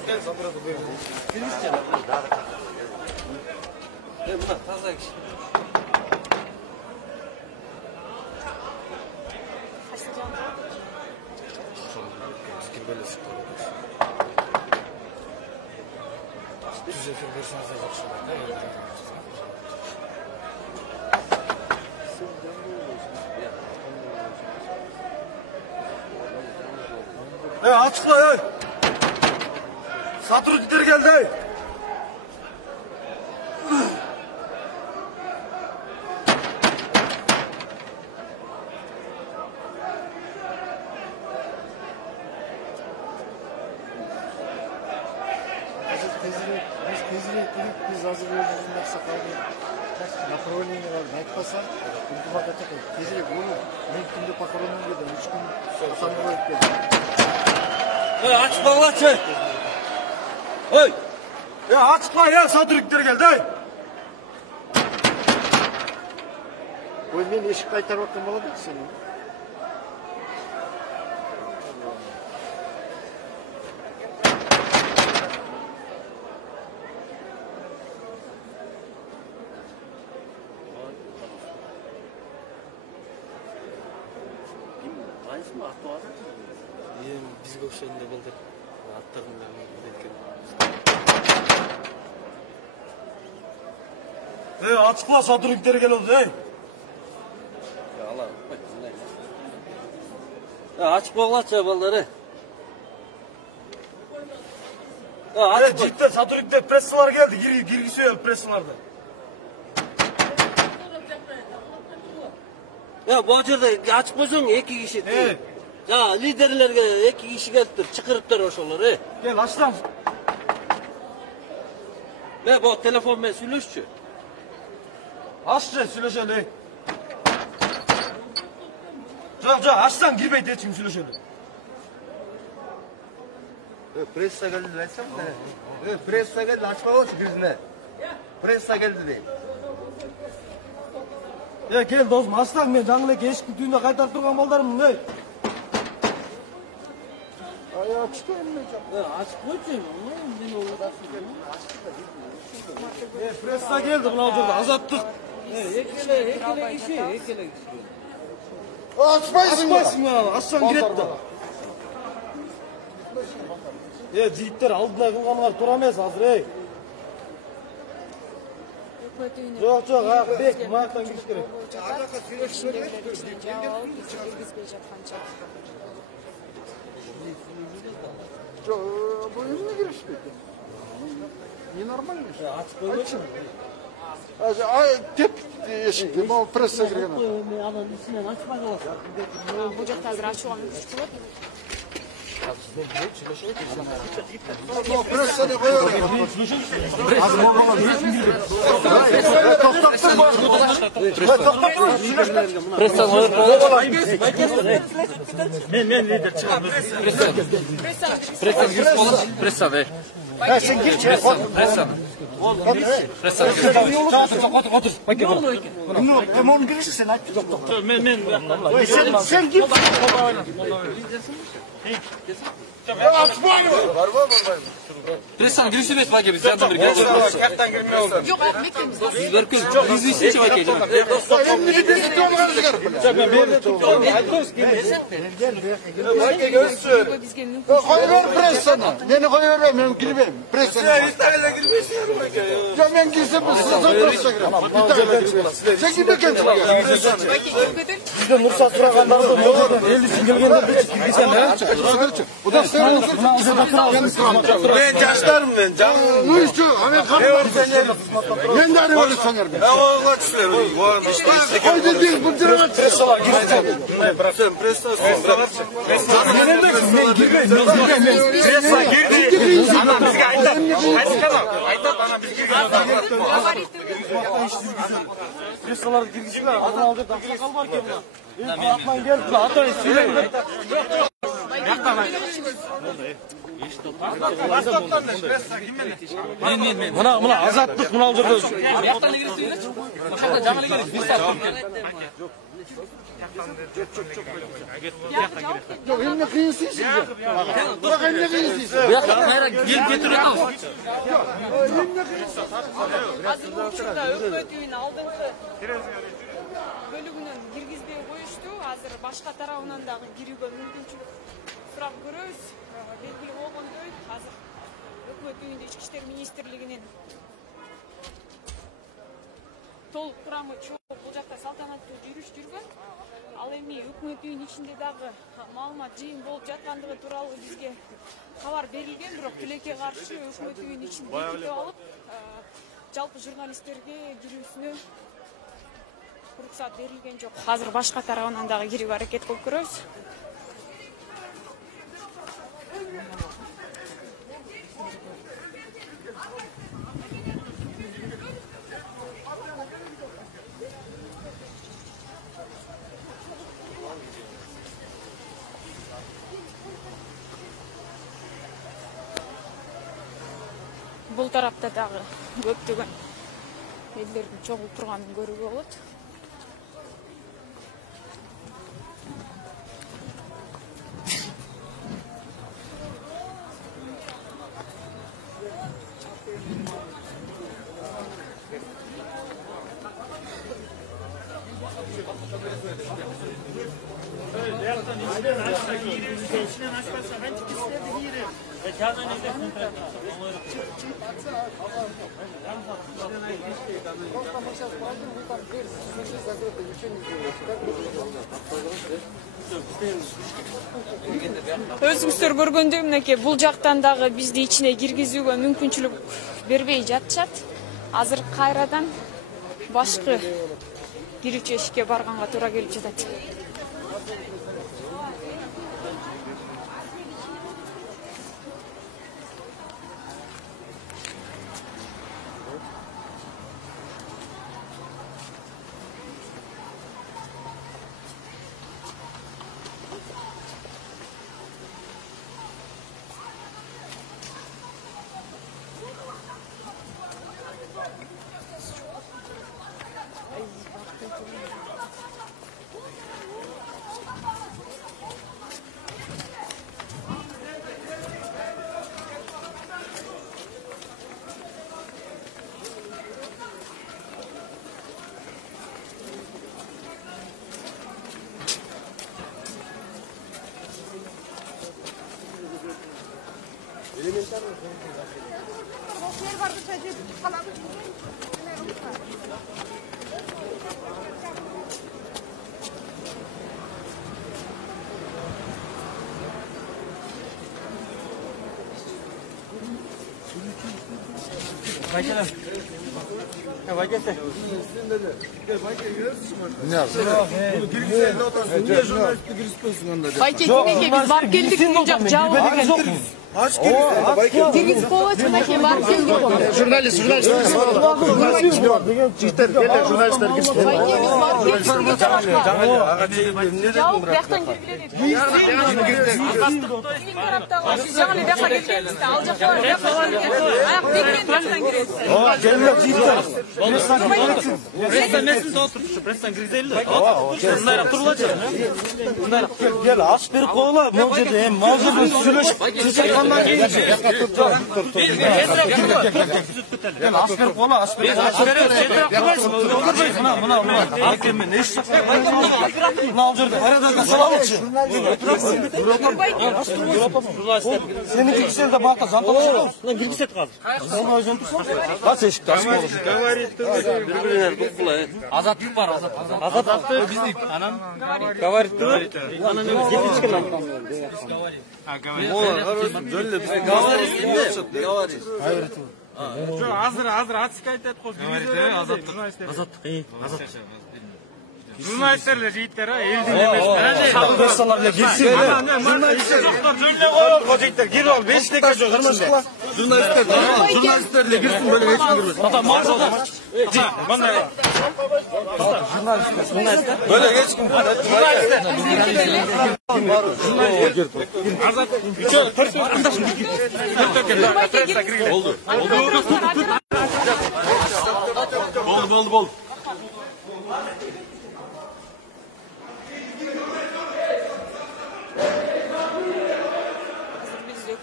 Gel zabrada buyurun. Buna taza kişi. Düz efendim verseniz de bakışlar. Açıkla. Satürkler geldi. Biz hazır özümüzün aksakalını направление var. Айтпаса, күндү чакай. Тезирээк болуп, мен күндү похоронум келди. 3 күн атам коюп келди. Açıkla. Oy. Açıkla ya Satürkler geldi. Ой, мен эшик кайтарып аткан болот сени. Бизге окшогондой болду. Аттарын билеткен. Açıkla Satürkler geldi. Açık bolgaçı балдары. Cidden Satürkler pressalar geldi. Girgisi pressalarda. Ya bu жерде açık болсоң 2 kişi. Ya liderlerge 2 kişi geliptir, çıkırıptır oşolar. Gel açtan. Ne bu telefon men süйлөшчү. Açtı süleşeli. Жоқ, açtan girmeydi echkim süleşeli. Pressa geldi desem de. Pressa geldi açma olsun yüzüne. Pressa geldi de. Ya gel dostum açtan men жаңы эле эшикти түйүнө кайтарып турган балдармын. Açtı emmi. Açık koyчу. Men олда Pressa geldi mына жерде азаттык. Экеле киши. Açpaysın mı? Açsan giret de. Жигиттер алдына кылганга туура эмес азыр. Жоқ, бек маяктан кириш керек. Bu yüzüne girişmedi. Ненормально. Açık koymuyorsun. Tep eşikti. Bu pressa girген. Анын ичинен ачпай каласың. Бул жакта азыр ачууга мүмкүнчүлүк болот. Pressani koyuyor. Men lider çıkar. Pressa ver. Sen gir içeri. Pressa. Otur. Onu girişsin sen aç. Men. Sen gir. Pressan girişi емес баке biz yandan bir geleceğiz. Kaptan girmiyor oldu. Жок, мектебиз. Biz berkün biz işe bak edeceğiz. Koyuver pressana. Beni koyuver ben girmem. Pressana. Ya ben girsem sen giderken Bizde Nursat Suragan'dan elli gelgende bir girsen ne? Bu da sen Ben yaşlarım ben. Ne istiyor? Hani ben de arıyorum sanırım. Allah çizer. Koy dediğin bu tarafa pressalar girsin. Sen presslar ben girmeyim. Pressa girdi. Ana bizge aytat. Aytat ana bizge. Pressalar girgisiler. Ana aldı dakika var ki buna. Atmayın gel. Atmayın söyleyin. Mına azatlık mına olacak. Yok, eline kıyısıyız. Bak eline kıyısıyız. Азыр учурда өкмөт үйүнүн алдыңкы бөлүгүнөн киргизбей коюшту. Азыр башка тарабынан дагы кирүүгө мүмкүнчүлүк сурап көрөбүз. Белгилүү болгондой, азыр өкмөт үйүндө ички иштер министрлигинин толук курамы чогуу бул жакта салтанаттуу жүрүш жүргөн. Ал эми өкмөт үйүнүн ичинде дагы маалымат жыйын болуп жаткандыгы тууралуу бизге кабар берилген, бирок тилекке каршы өкмөт үйүнүн ичин бекитип алып, жалпы журналисттерге кирүүсүнө уруксат берилген жок. Азыр башка тарабынан дагы кирүүгө аракет кылып көрөбүз. Бул тарапта дагы көптөгөн элдердин чогулуп турганын көрүүгө болот. Өзүңүздөр көргөндөй мынакей бул жактан дагы бизди ичине киргизүүгө мүмкүнчүлүк бербей жатышат. Азыр кайрадан башкы кирүүчү эшикке барганга туура келип жатат. Байке кимеге биз барып келдик, бул жак жабык экен. Киргизип коебуз, мынакей барып келдик. Журналист. Жигиттер, келе журналисттер киришти. Байке биз барып келдик. Жабык бияктан киргиле деп. Биз жаңы бияка келгенбиз да, ал жакка бияка аяк тегенен бияктан киребиз. Келип жигиттер. Пресс-мессин отурушу, пресстен киргизели. Мындайраак турулачы. Мындайраак Gel aç bir kola mevcut hem mevcut süreç çıkandan gel aç bir kola aç bir buna hakem ne iş ne olacak arada da salamçı senin kişiler de bakta zantalı lan girgiset kaldı sen özün kaç eşik taş olur birbirine dokunlar. Azatlık var azatlık bizlik anam gavarit var. Азыр ацык айтат го. Азаттык. Журналисттер жигиттер, элдин эмес. Журналисттер эле кирсин. Журналисттер жөнүнө коёлуп жигиттер, кирип ал 5 dakika жок. Jurnalistler de girsin böyle hiç girmez. Jurnalistler. Böyle geç kim?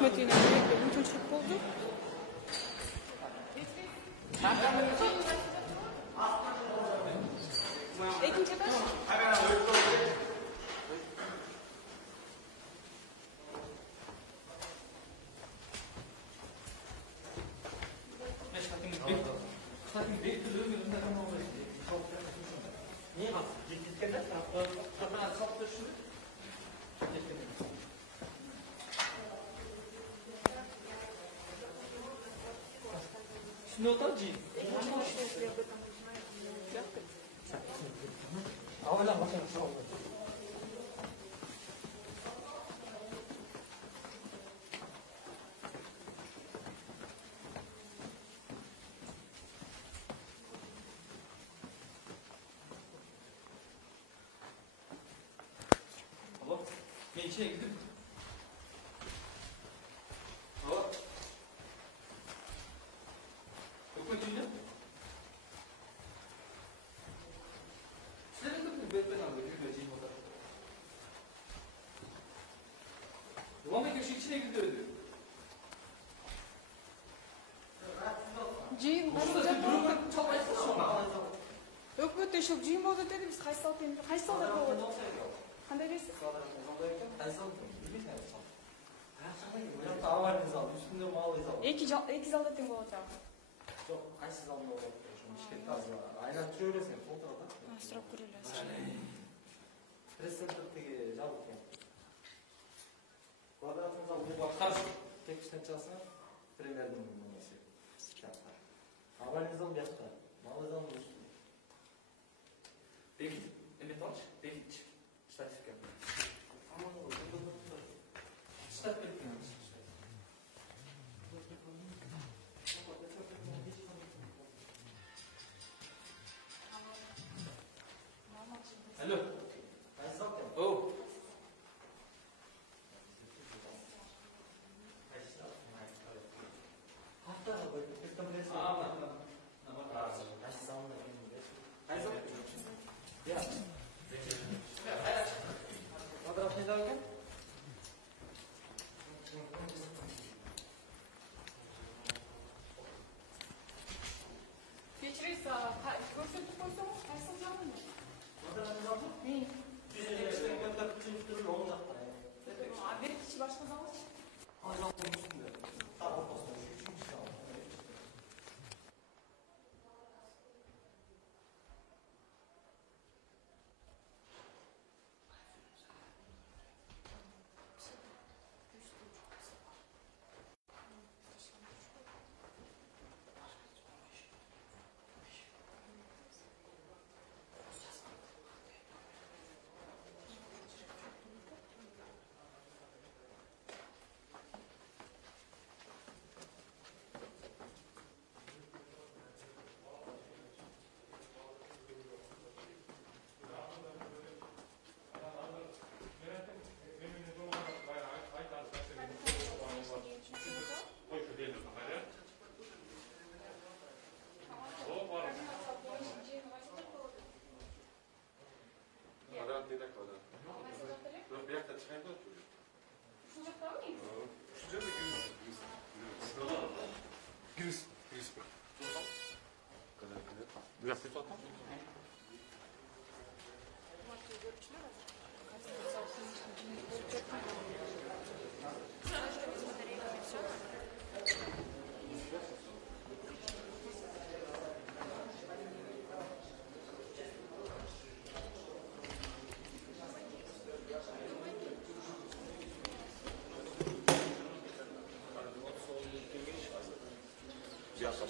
өкмөтүнө мүмкүнчүлүк болду. Экинчи этаж. Şimdi o da cin. Ağla bakayım. Ben içine gidip. Yok mu cin? Sizlerin de bu bedben alıyor. Gülme cin o da. Duvarda köşe içine gidiyor diyor. Жыйын өкмөттө ушул жыйын болду деди, биз кайсы салт эми кайсы салдар болот? Кандай берсиз? Эки залда тең болот дагы. Жок, кайсы залда болот? Ошо таза. Айнап жүрө бересиң, фотода. Сурап көрө элесиз. Пресс-центрдеги жабык экен. Квадратный зал бул каршы текстен чалсаң, премьердин немеси. Авальный зал бияқта, малый зал үстүндө. Бекит, эметач, бекит. Статистика. Статистика. Алло. О. Кечиресиз, көрсөтүп койсоңуз кайсы жагын? Беркичи башка залычы?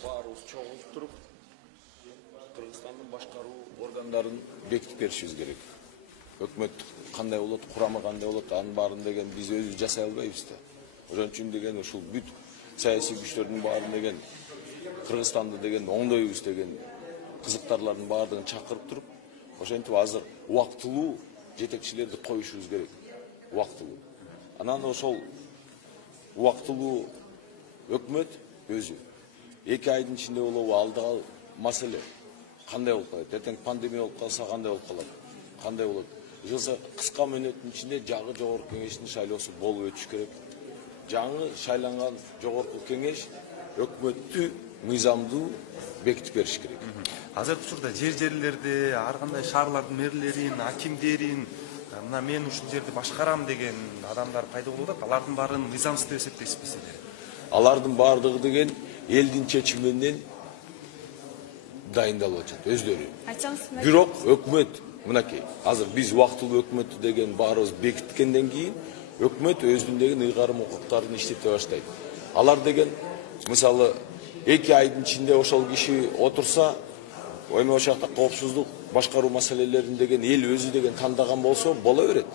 Баарыбыз чогулуп туруп, Кыргызстандын башкаруу органдарын бекитип беришибиз керек. Өкмөт кандай болот, курамы кандай болот, анын баарын деген биз өзүбүз жасай албайбыз да. Ошон үчүн деген ушул бүт саясий күчтөрдүн баарын деген Кыргызстанды деген оңдойбуз деген кызыктарлардын баардыгын чакырып туруп, ошентип азыр убактылуу жетекчилерди коюшубуз керек. Убактылуу. Анан ошол убактылуу өкмөт өзү 2 айдын ичинде болобу, алдыга маселе кандай болуп калат? Эртең пандемия болуп калса кандай болуп калат? Кандай болот? Жылса кыска мөөнөттүн ичинде жагы жогорку кеңештин шайлоосу болуп өтүш керек. жаңы шайланган жогорку кеңеш өкмөттү мыйзамдуу бекитип бериш керек. Азыркы учурда жерлерде ар кандай шаарлардын мэрлерин, акимдерин, мына мен ушул жерди башкарам деген адамдар пайда болуп атат. Алардын баарын мыйзамсыз деп эсептейсизби силер? Алардын баардыгы деген элдин чечими менен дайындалып атат өздөрү. Бирок өкмөт мынакей, азыр биз убактылуу өкмөттү деген баарыбыз бекиткенден кийин өкмөт өзүнүн деген ыйгарым укуктарын иштете баштайт. Алар деген мисалы 2 айдын ичинде ошол киши отурса, эми ошол жакта коопсуздук башкаруу маселелерин деген эл өзү деген тандаган болсо боло берет.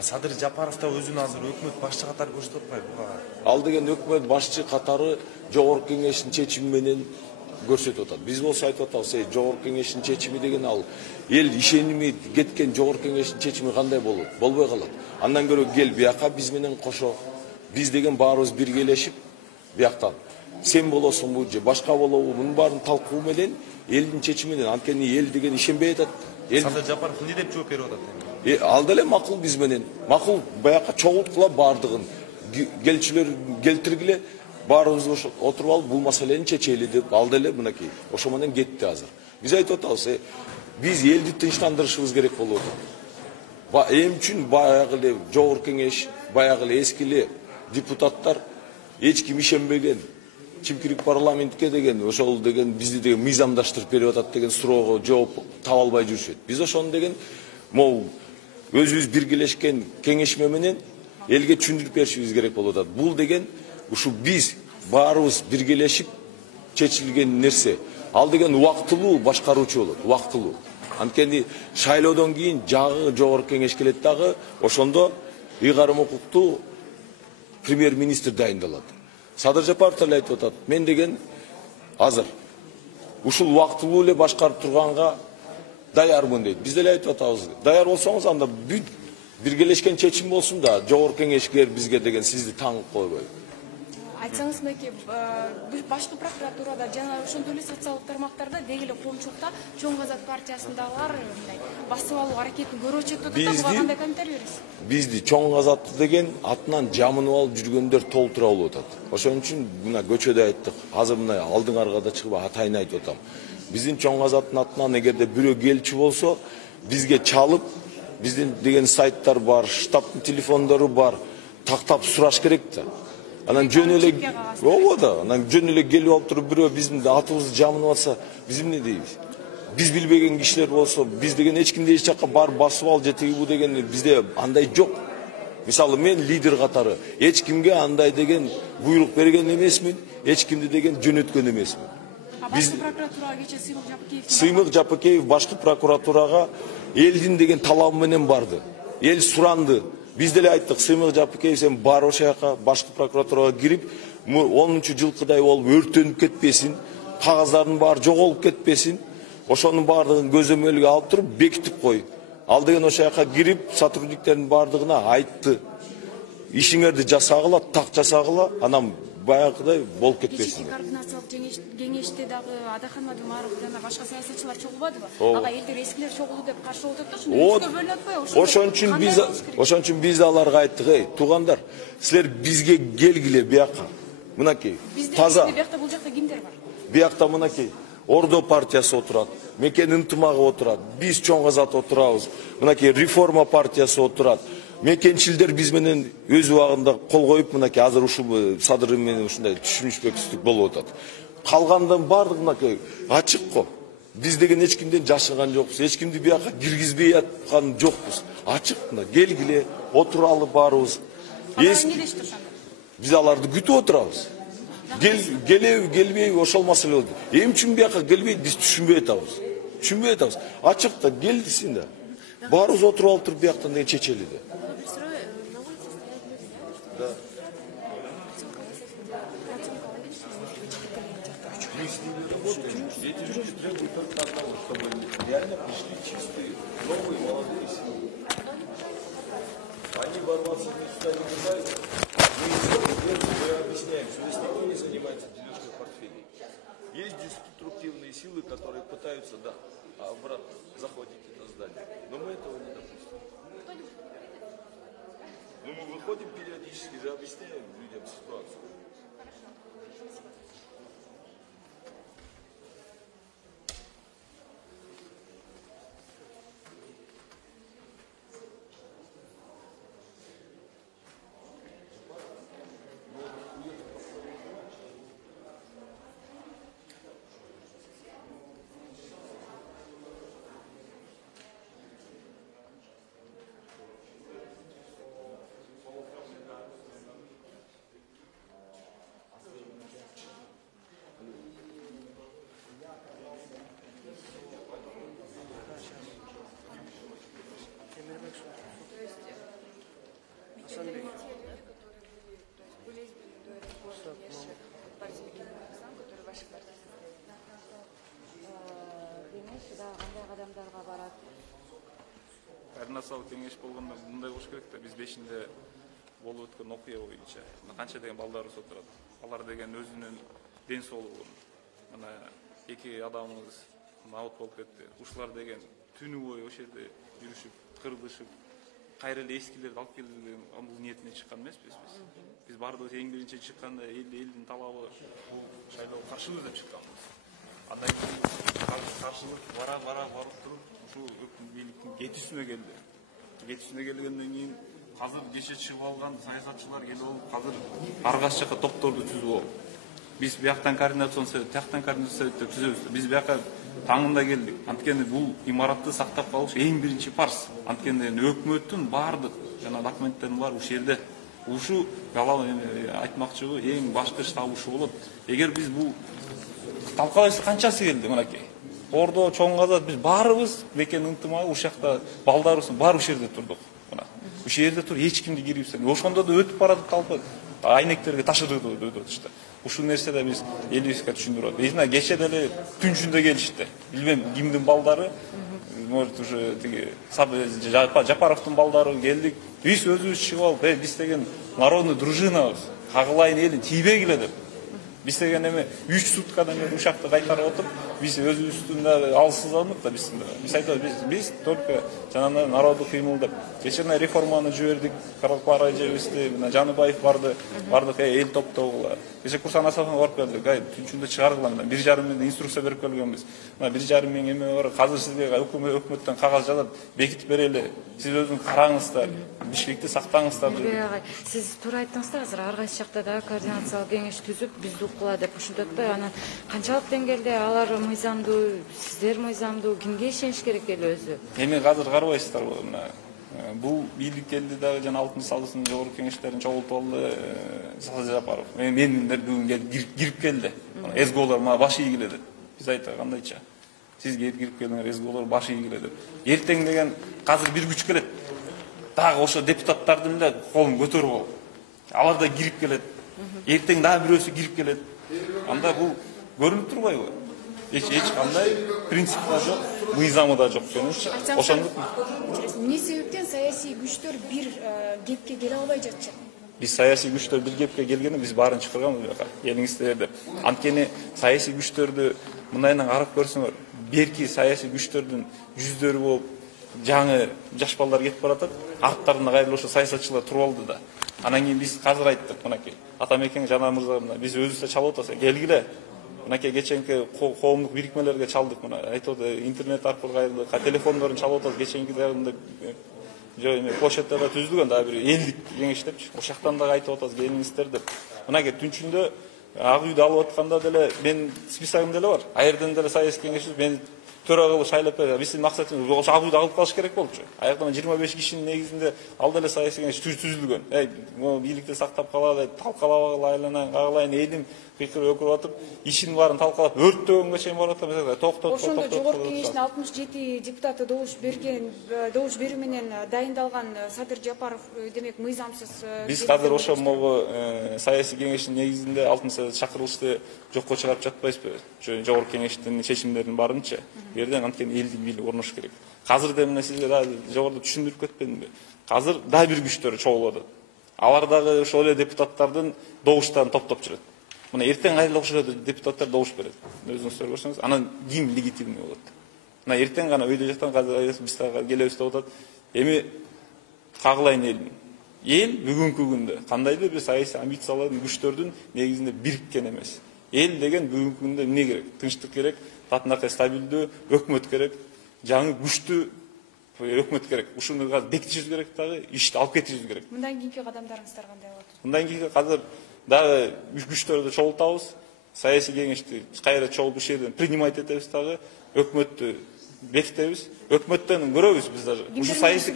Садыр Жапаров да өзүн азыр өкмөт башчы катары көрсөтүп атпайбы буга? Ал деген өкмөт башчы катары жогорку кеңештин чечими менен көрсөтүп атат. Биз болсо айтып атабыз, жогорку кеңештин чечими деген ал эл ишеними кеткен жогорку кеңештин чечими кандай болот? Болбой калат. Андан көрө кел бияка биз менен кошо. Биз деген баарыбыз биргелешип бияктан сен болосуңбу же башка болобу мунун баарын талкуу менен элдин чечими менен анткени эл деген ишенбей атат. Садыр Жапаров эмне деп жооп берип атат? Ал деле макул биз менен. Макул баякка чогулткула баардыгын. Келчилер келтиргиле баарыбыз отуруп алып бул маселени чечели деп ал деле мынакей ошо менен кетти азыр. Биз айтып атабыз, биз элди тынчтандырышыбыз керек болуп атат. Эми үчүн баягы эле жогорку кеңеш, баягы эле эски эле депутаттар эч ким ишенбеген чимкирик парламентке деген ошол деген бизди деген мыйзамдаштырып берип атат деген суроого жооп таба албай жүрүшөт. Биз ошону деген могу өзүбүз биргелешкен кеңешме менен элге түшүндүрүп беришибиз керек болуп атат. Бул деген ушу биз баарыбыз биргелешип чечилген нерсе. Ал деген убактылуу башкаруучу болот, убактылуу. Анткени шайлоодон кийин жагы жогорку кеңеш келет дагы, ошондо ыйгарым укуктуу премьер-министр дайындалат. Садыр Жапаров деле айтып атат, мен деген азыр ушул убактылуу эле башкарып турганга даярмын дейт. Биз деле айтып атабыз, даяр болсоңуз анда бүт биргелешкен чечим болсун да, жогорку кеңешкер бизге деген сизди таңып койбой. Айтсаңыз мынакей, башкы прокуратурада жана ошондой эле социалдык тармактарда деги эле коомчулукта Чоң Азат партиясындагылар мындай басып алуу аракетин көрүп атат да, буга кандай комментарий бересиз? Бизди Чоң Азатты деген атынан жамынып алып жүргөндөр толтура болуп атат. Ошон үчүн мына көчөдө айттык. Азыр мына алдыңарга да чыгып атайын айтып атам. Биздин Чоң Азаттын атынан эгерде бирөө келчү болсо, бизге чалып, биздин деген сайттар бар, штабтын телефондору бар, тактап сураш керек да. Анан жөн эле да, анан жөн эле келип алып туруп бирөө биздин атыбызды жамынып атса, биз эмне дейбиз? Биз билбеген кишилер болсо, биз деген эч кимди эч жакка барып басып ал же тиги бу деген бизде андай жок. Мисалы мен лидер катары эч кимге андай деген буйрук берген эмесмин, эч кимди деген жөнөткөн эмесмин. Башкы прокуратурага кече Сыймык Жапыкеев башкы прокуратурага элдин деген талабы менен барды. Эл суранды. Биз деле айттык, Сыймык Жапыкеев сен бар ошол жака башкы прокуратурага кирип, 10-жылкыдай болуп өртөнүп кетпесин, кагаздардын баары жоголуп кетпесин, ошонун баардыгын көзөмөлгө алып туруп бекитип кой. Ал деген ошол жака кирип, сотрудниктердин баардыгына айтты. Ишиңерди жасагыла, так жасагыла, анан баягыдай болуп кетпесин. Координациялык кеңеште дагы Адахан Мадумаров жана башка саясатчылар чогулбадыбы? Ага элдер эскилер чогулду деп каршы болуп атат да, ошондо бөлүнүп атпайбы? Ошон үчүн биз аларга айттык, туугандар, силер бизге келгиле бияка. Мынакей, таза. Биякта бул жакта кимдер бар? Биякта мынакей, Ордо партиясы отурат, Мекен ынтымагы отурат, биз Чоң Азат отурабыз, мынакей Реформа партиясы отурат. Мекенчилдер биз менен өз убагында кол коюп, мынакей азыр ушул Садыр менен ушундай түшүнүшпөксүздүк болуп атат. Калгандан баардыгы мынакей ачык го. Биз деген эч кимден жашынган жокпуз, эч кимди бияка киргизбей аткан жокпуз. Ачык мына келгиле, отуралы баарыбыз. Биз аларды күтүп отурабыз. Келеби, келбейби ошол маселе болду. Эми үчүн бияка келбейт, биз түшүнбөй атабыз. Түшүнбөй атабыз. Ачык да келдисин да. Баарыбыз отуруп алып туруп бияктан деген чечели да. Эти люди требуют только одного, чтобы реально пришли чистые, новые, молодые силы. Они ворваться сюда не пытаются. Мы объясняем, что здесь никто не занимается дележкой портфелей. Есть деструктивные силы, которые пытаются, да, обратно захватить это здание. Но мы этого не допустим. Ну, мы приходим периодически же объясняем людям ситуацию. Координациялык кеңеш болгондо мындай болуш керек да, биз бешинде болуп өткөн окуя боюнча канча деген балдарыбыз отурат. Алар деген өзүнүн ден соолугун, мына эки адамыбыз абот болуп кетти. Ушулар деген түнү бою ошол жерде жүрүшүп, кырылышып, кайра эле эскилерди алып келген бул ниетине чыккан эмеспиз биз. Биз бардыгыбыз эң биринчи чыкканда элдин талабы бул шайлоого каршыбыз деп чыкканбыз. Андан кийин каршылык бара барып туруп ушул бийликтин кетүүсүнө келди. Кетүүсүнө келгенден кийин азыр кече чыгып алган саясатчылар келип алып, азыр ар кайсы жака топторду түзүп алып, биз бияктан координацион совет, тияктан координацион совет деп түзөбүз. Биз бияка таңында келдик. Анткени бул имаратты сактап калыш эң биринчи парз. Анткени өкмөттүн баардык жана документтердин баары ушул жерде. Ушу айтмакчыбы эң башкы штабы болот. Эгер биз бул талкалайсыз канчасы келди мынакей. Ордо чоң казат биз баарыбыз бекенин ынтымагы ушул жакта балдарыбыздын баары ушул жерде турдук. Мына ушул жерде туруп эч кимди киргизбей. Ошондо да өтүп баратып талпы айнектерге ташыдык деп атышты. Ушул нерседе биз элибизге түшүндүрөт. Бизна кече деле түнчүндө келишти. Билбейм кимдин балдары, может уже тиги Жапаровдун балдары келдик. Биз өзүбүз чыгып алып, биз деген народный дружинабыз. Кагылайын элин тийбегиле деп. Биз деген эме 3 суткадан бери ушакты кайтарып отуруп, биз өзүбүздүн алсыздандык да биз. Биз айтабыз, биз только жанагы народдук кыймыл деп. Кечене реформаны жибердик, Каралпара жебизди, мына Жаныбаев бардык эл топтогула. Кече Курсан Асафовго барып келдик. Түнчүндө чыгаргыла, 1,5 миң инструкция берип келгенбиз. Мына 1,5 миң эме бар. Азыр сизге өкмөттөн кагаз жазат, бекитип берели. Сиз өзүңүз караңыздар, Бишкекти сактаңыздар деп. Сиз туура айттыңыз да, азыр ар кайсы жакта да координациялык кеңеш түзүп, бизди укула деп ушунтат да. Анан канчалык деңгээлде алар мыйзамдуу, сиздер мыйзамдуу, кимге ишениш керек эле өзү? Эми азыр карабайсыздарбы, мына бул бийлик келди дагы жана 6-салдын жогорку кеңештерин чогултуп алды Сазы Жапаров. Мендер бүгүн кирип келди. СГОлор мага баш ийгиле деп. Биз айттык, кандайча? Сиз кирип келдиңер, СГОлор баш ийгиле деп. Эртең деген азыр бир күч келет. Дагы ошо депутаттардын эле колун көтөрүп алып. Алар да кирип келет. Эртең дагы бирөөсү кирип келет. Анда бул көрүнүп турбайбы? Эч кандай принцип да жок, мыйзамы да жок экенинчи. Ошондук. Эмне себептен саясий күчтөр бир кепке келе албай жатчы? Биз саясий күчтөр бир кепке келгенде биз баарын чакырганбыз бияка. Элиңиздер деп. Анткени саясий күчтөрдү мындайынан карап көрсөңөр, берки саясий күчтөрдүн жүздөрү болуп, жаңы жаш балдар кетип баратат. Арттарында кайрылып ошо саясатчылар туруп алды да. Анан кийин биз азыр айттык, мынакей. Атамекен Жанар мырза, биз өзүбүз чалып атасак, келгиле. Мынакей кеченки коомдук бирикмелерге чалдык, мына айтып интернет аркылуу кайрылдык, телефондорун чалып атабыз. Кеченки дагы площадьта да түзүлгөн, дагы бир элдик кеңеш депчи. Ошол жактан дагы айтып атабыз, келиңиздер деп. Мынакей түнчүндө Ак үйдү алып атканда деле мен списогум деле бар. Аерден деле саясий кеңешчи мен төрө кылып шайлап берди. Биздин максатыбыз ошо Ак үйдү алып калыш керек болчу. Аякта 25 кишинин негизинде ал деле саясий кеңеш түзүлгөн. Могу бийликти сактап калалы, талкалабагыла айланайын, кагылайын, элим кыйкырып өкүрүп атып, ишин баарын талкалап, өрттөгөнгө чейин барып атат. Токтот. Ошондо жогорку кеңештин 67 депутаты добуш берүү менен дайындалган Садыр Жапаров демек мыйзамсыз. Биз азыр ошо могу саясий кеңештин негизинде алтын чакырылышты жокко чыгарып жатпайбызбы? Жогорку кеңештин чечимдерин баарынча. Жерден анткени элдик бийлик орнош керек. Азыр да мына сизге да жогоруда түшүндүрүп кетпедимби? Азыр да бир күчтөр чогулат. Алар дагы ошол эле депутаттардын добуштарын топтоп жүрөт. Мына эртең кайрылып ошол депутаттар добуш берет. Өзүңүздөр көрсөңүз, анан ким легитимный болот? Мына эртең гана өйдө жактан биз келебиз деп атат. Эми кагылайын элим. эл бүгүнкү күндө кандайдыр бир саясий амбициялардын күчтөрдүн негизинде бириккен эмес. Эл деген бүгүнкү күндө эмне керек? Тынчтык керек, татынакай стабилдүү өкмөт керек, жаңы күчтүү өкмөт керек. Ушуну бекитишибиз керек, дагы ишти алып кетишибиз керек. Мындан кийинки кадамдарыңыздар кандай болот? Мындан кийинки азыр дагы күчтөрдү чогултабыз, саясий кеңешти кайра чогулуп иш жерден принимать этебиз, дагы өкмөттү бекитебиз. Өкмөттөн көрөбүз биз дагы. Ушу саясий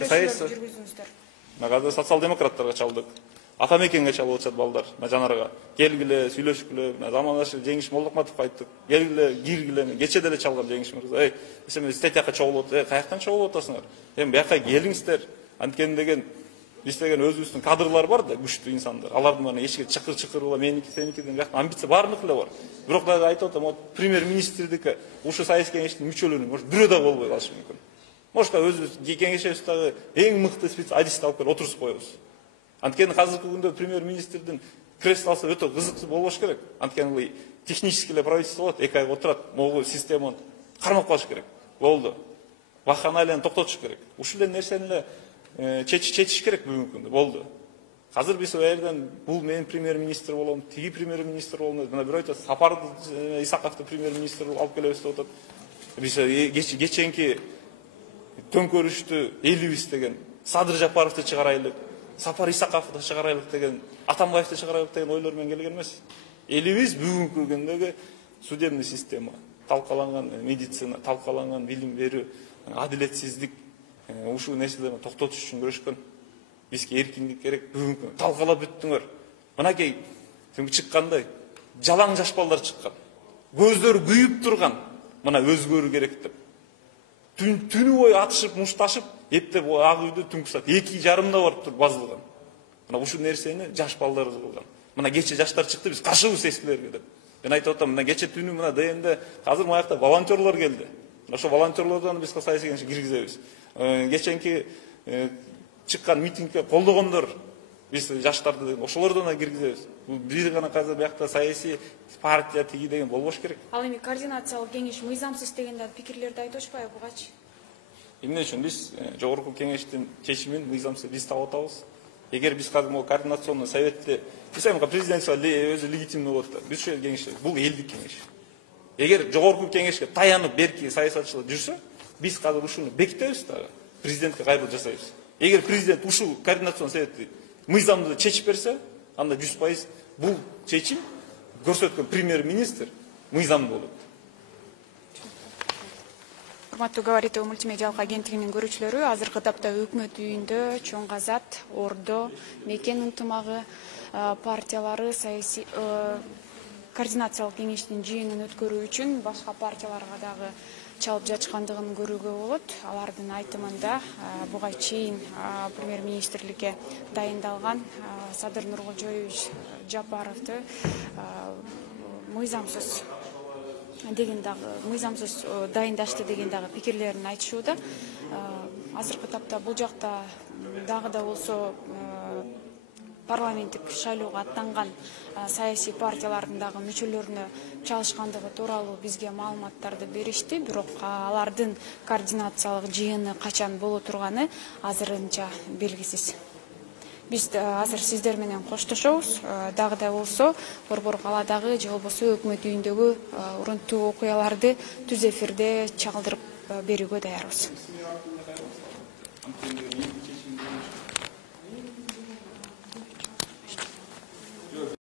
азыр социал-демократтарга чалдык. Атамекенге чалып атышат балдар, жанарга. Келгиле, сүйлөшкүлө, замандашы Жеңиш Молдокматовго айттык. Келгиле, киргиле, кече деле чалган Жеңиш мырза. Сен статьяга чогулуп атасың, каяктан чогулуп атасыңар? Бияка келиңиздер. Анткени деген биз деген өзүбүздүн кадрлар бар да, күчтүү инсандар. Алардын баары эчке чыкыр була меники, сеники деген бияка амбиция баарыныкы эле бар. Бирок дагы айтып атам, премьер-министрдики ушу саясий кеңештин мүчөлөрүнүн может бирөө да болбой калышы мүмкүн. Может өзүбүз кеңешебиздagi эң мыкты специалист алып келип отурсуп коебуз. Анткени азыркы күндө премьер-министрдин креслосы өтө кызыктуу болбош керек. Анткени технический правительство болот, 2 ай отурат, могу системаны кармап калыш керек. Болду. Бахана эле токтотуш керек. Ушул эле нерсени эле чечиш керек бүгүнкү күндө. Болду. Азыр биз жерден бул мен премьер-министр болом, тиги премьер-министр болом, мына бирөө айтат, Сапар Исаковду премьер-министр алып келебиз деп атат. Биз кеченки төңкөрүштү элибиз деген Садыр Жапаровду чыгарайлык, Сапар Исаковду чыгарайлык деген, Атамбаевду чыгарайлык деген ойлор менен келген эмес. Элибиз бүгүнкү күндөгү судебный система, талкаланган медицина, талкаланган билим берүү, адилетсиздик, ушул нерселерди токтотуш үчүн күрөшкөн. Бизге эркиндик керек, бүгүнкү талкалап бүттүңөр. Мынакей чыккандай жалаң жаш балдар чыккан. Көздөрү күйүп турган. Мына өзгөрүү керек деп. Түнү бою атышып, мушташып, эптеп ак үйдө түнкү саат 2:30 барып туруп базылган. Мына ушул нерсени жаш балдар кылган. Мына кече жаштар чыкты, биз кашыбыз эскилерге деп. Мен айтып атам, мына кече түнү мына ДНД азыр маякта волонтерлор келди. Ошо волонтерлордон биз саясий кеңешке киргизебиз. Кеченки чыккан митингге колдогондор биз жаштарды деген ошолордон да киргизебиз. Бир гана азыр биякта саясий партия тиги деген болбош керек. Ал эми координациялык кеңеш мыйзамсыз деген пикирлерди айтышпайбы бугачы? Эмне үчүн биз жогорку кеңештин чечимин мыйзамсыз биз таап атабыз. Эгер биз кадимки координационный советте биз президентство өзү легитимный болот да. Биз ушул кеңеш, бул элдик кеңеш. Эгер жогорку кеңешке таянып берки саясатчылар жүрсө, биз кадыр ушуну бекитебиз дагы, президентке кайрылып жасайбыз. Эгер президент ушул координационный советти мыйзамды чечип берсе, анда 100% бул чечим көрсөткөн премьер-министр мыйзамдуу болот. Урматтуу Говорите мультимедиалык агенттигинин көрүүчүлөрү, азыркы тапта өкмөт үйүндө Чоң Казат, Ордо, Мекен ынтымагы партиялары саясий координациялык кеңештин жыйынын өткөрүү үчүн башка партияларга дагы чалып жатышкандыгын көрүүгө болот. Алардын айтымында буга чейин премьер-министрликке дайындалган Садыр Нуркожоевич Жапаровду мыйзамсыз дайындашты деген дагы пикирлерин айтышууда. Азыркы тапта бул жакта дагы да болсо парламенттик шайлоого аттанган саясий партиялардын дагы мүчөлөрүнө чалышкандыгы тууралуу бизге маалыматтарды беришти, бирок алардын координациялык жыйыны качан боло турганы азырынча белгисиз. Биз азыр сиздер менен коштошобуз. Дагы да болсо Борбор калаадагы же болбосо өкмөт үйүндөгү урунттуу окуяларды түз эфирде чагылдырып берүүгө даярбыз.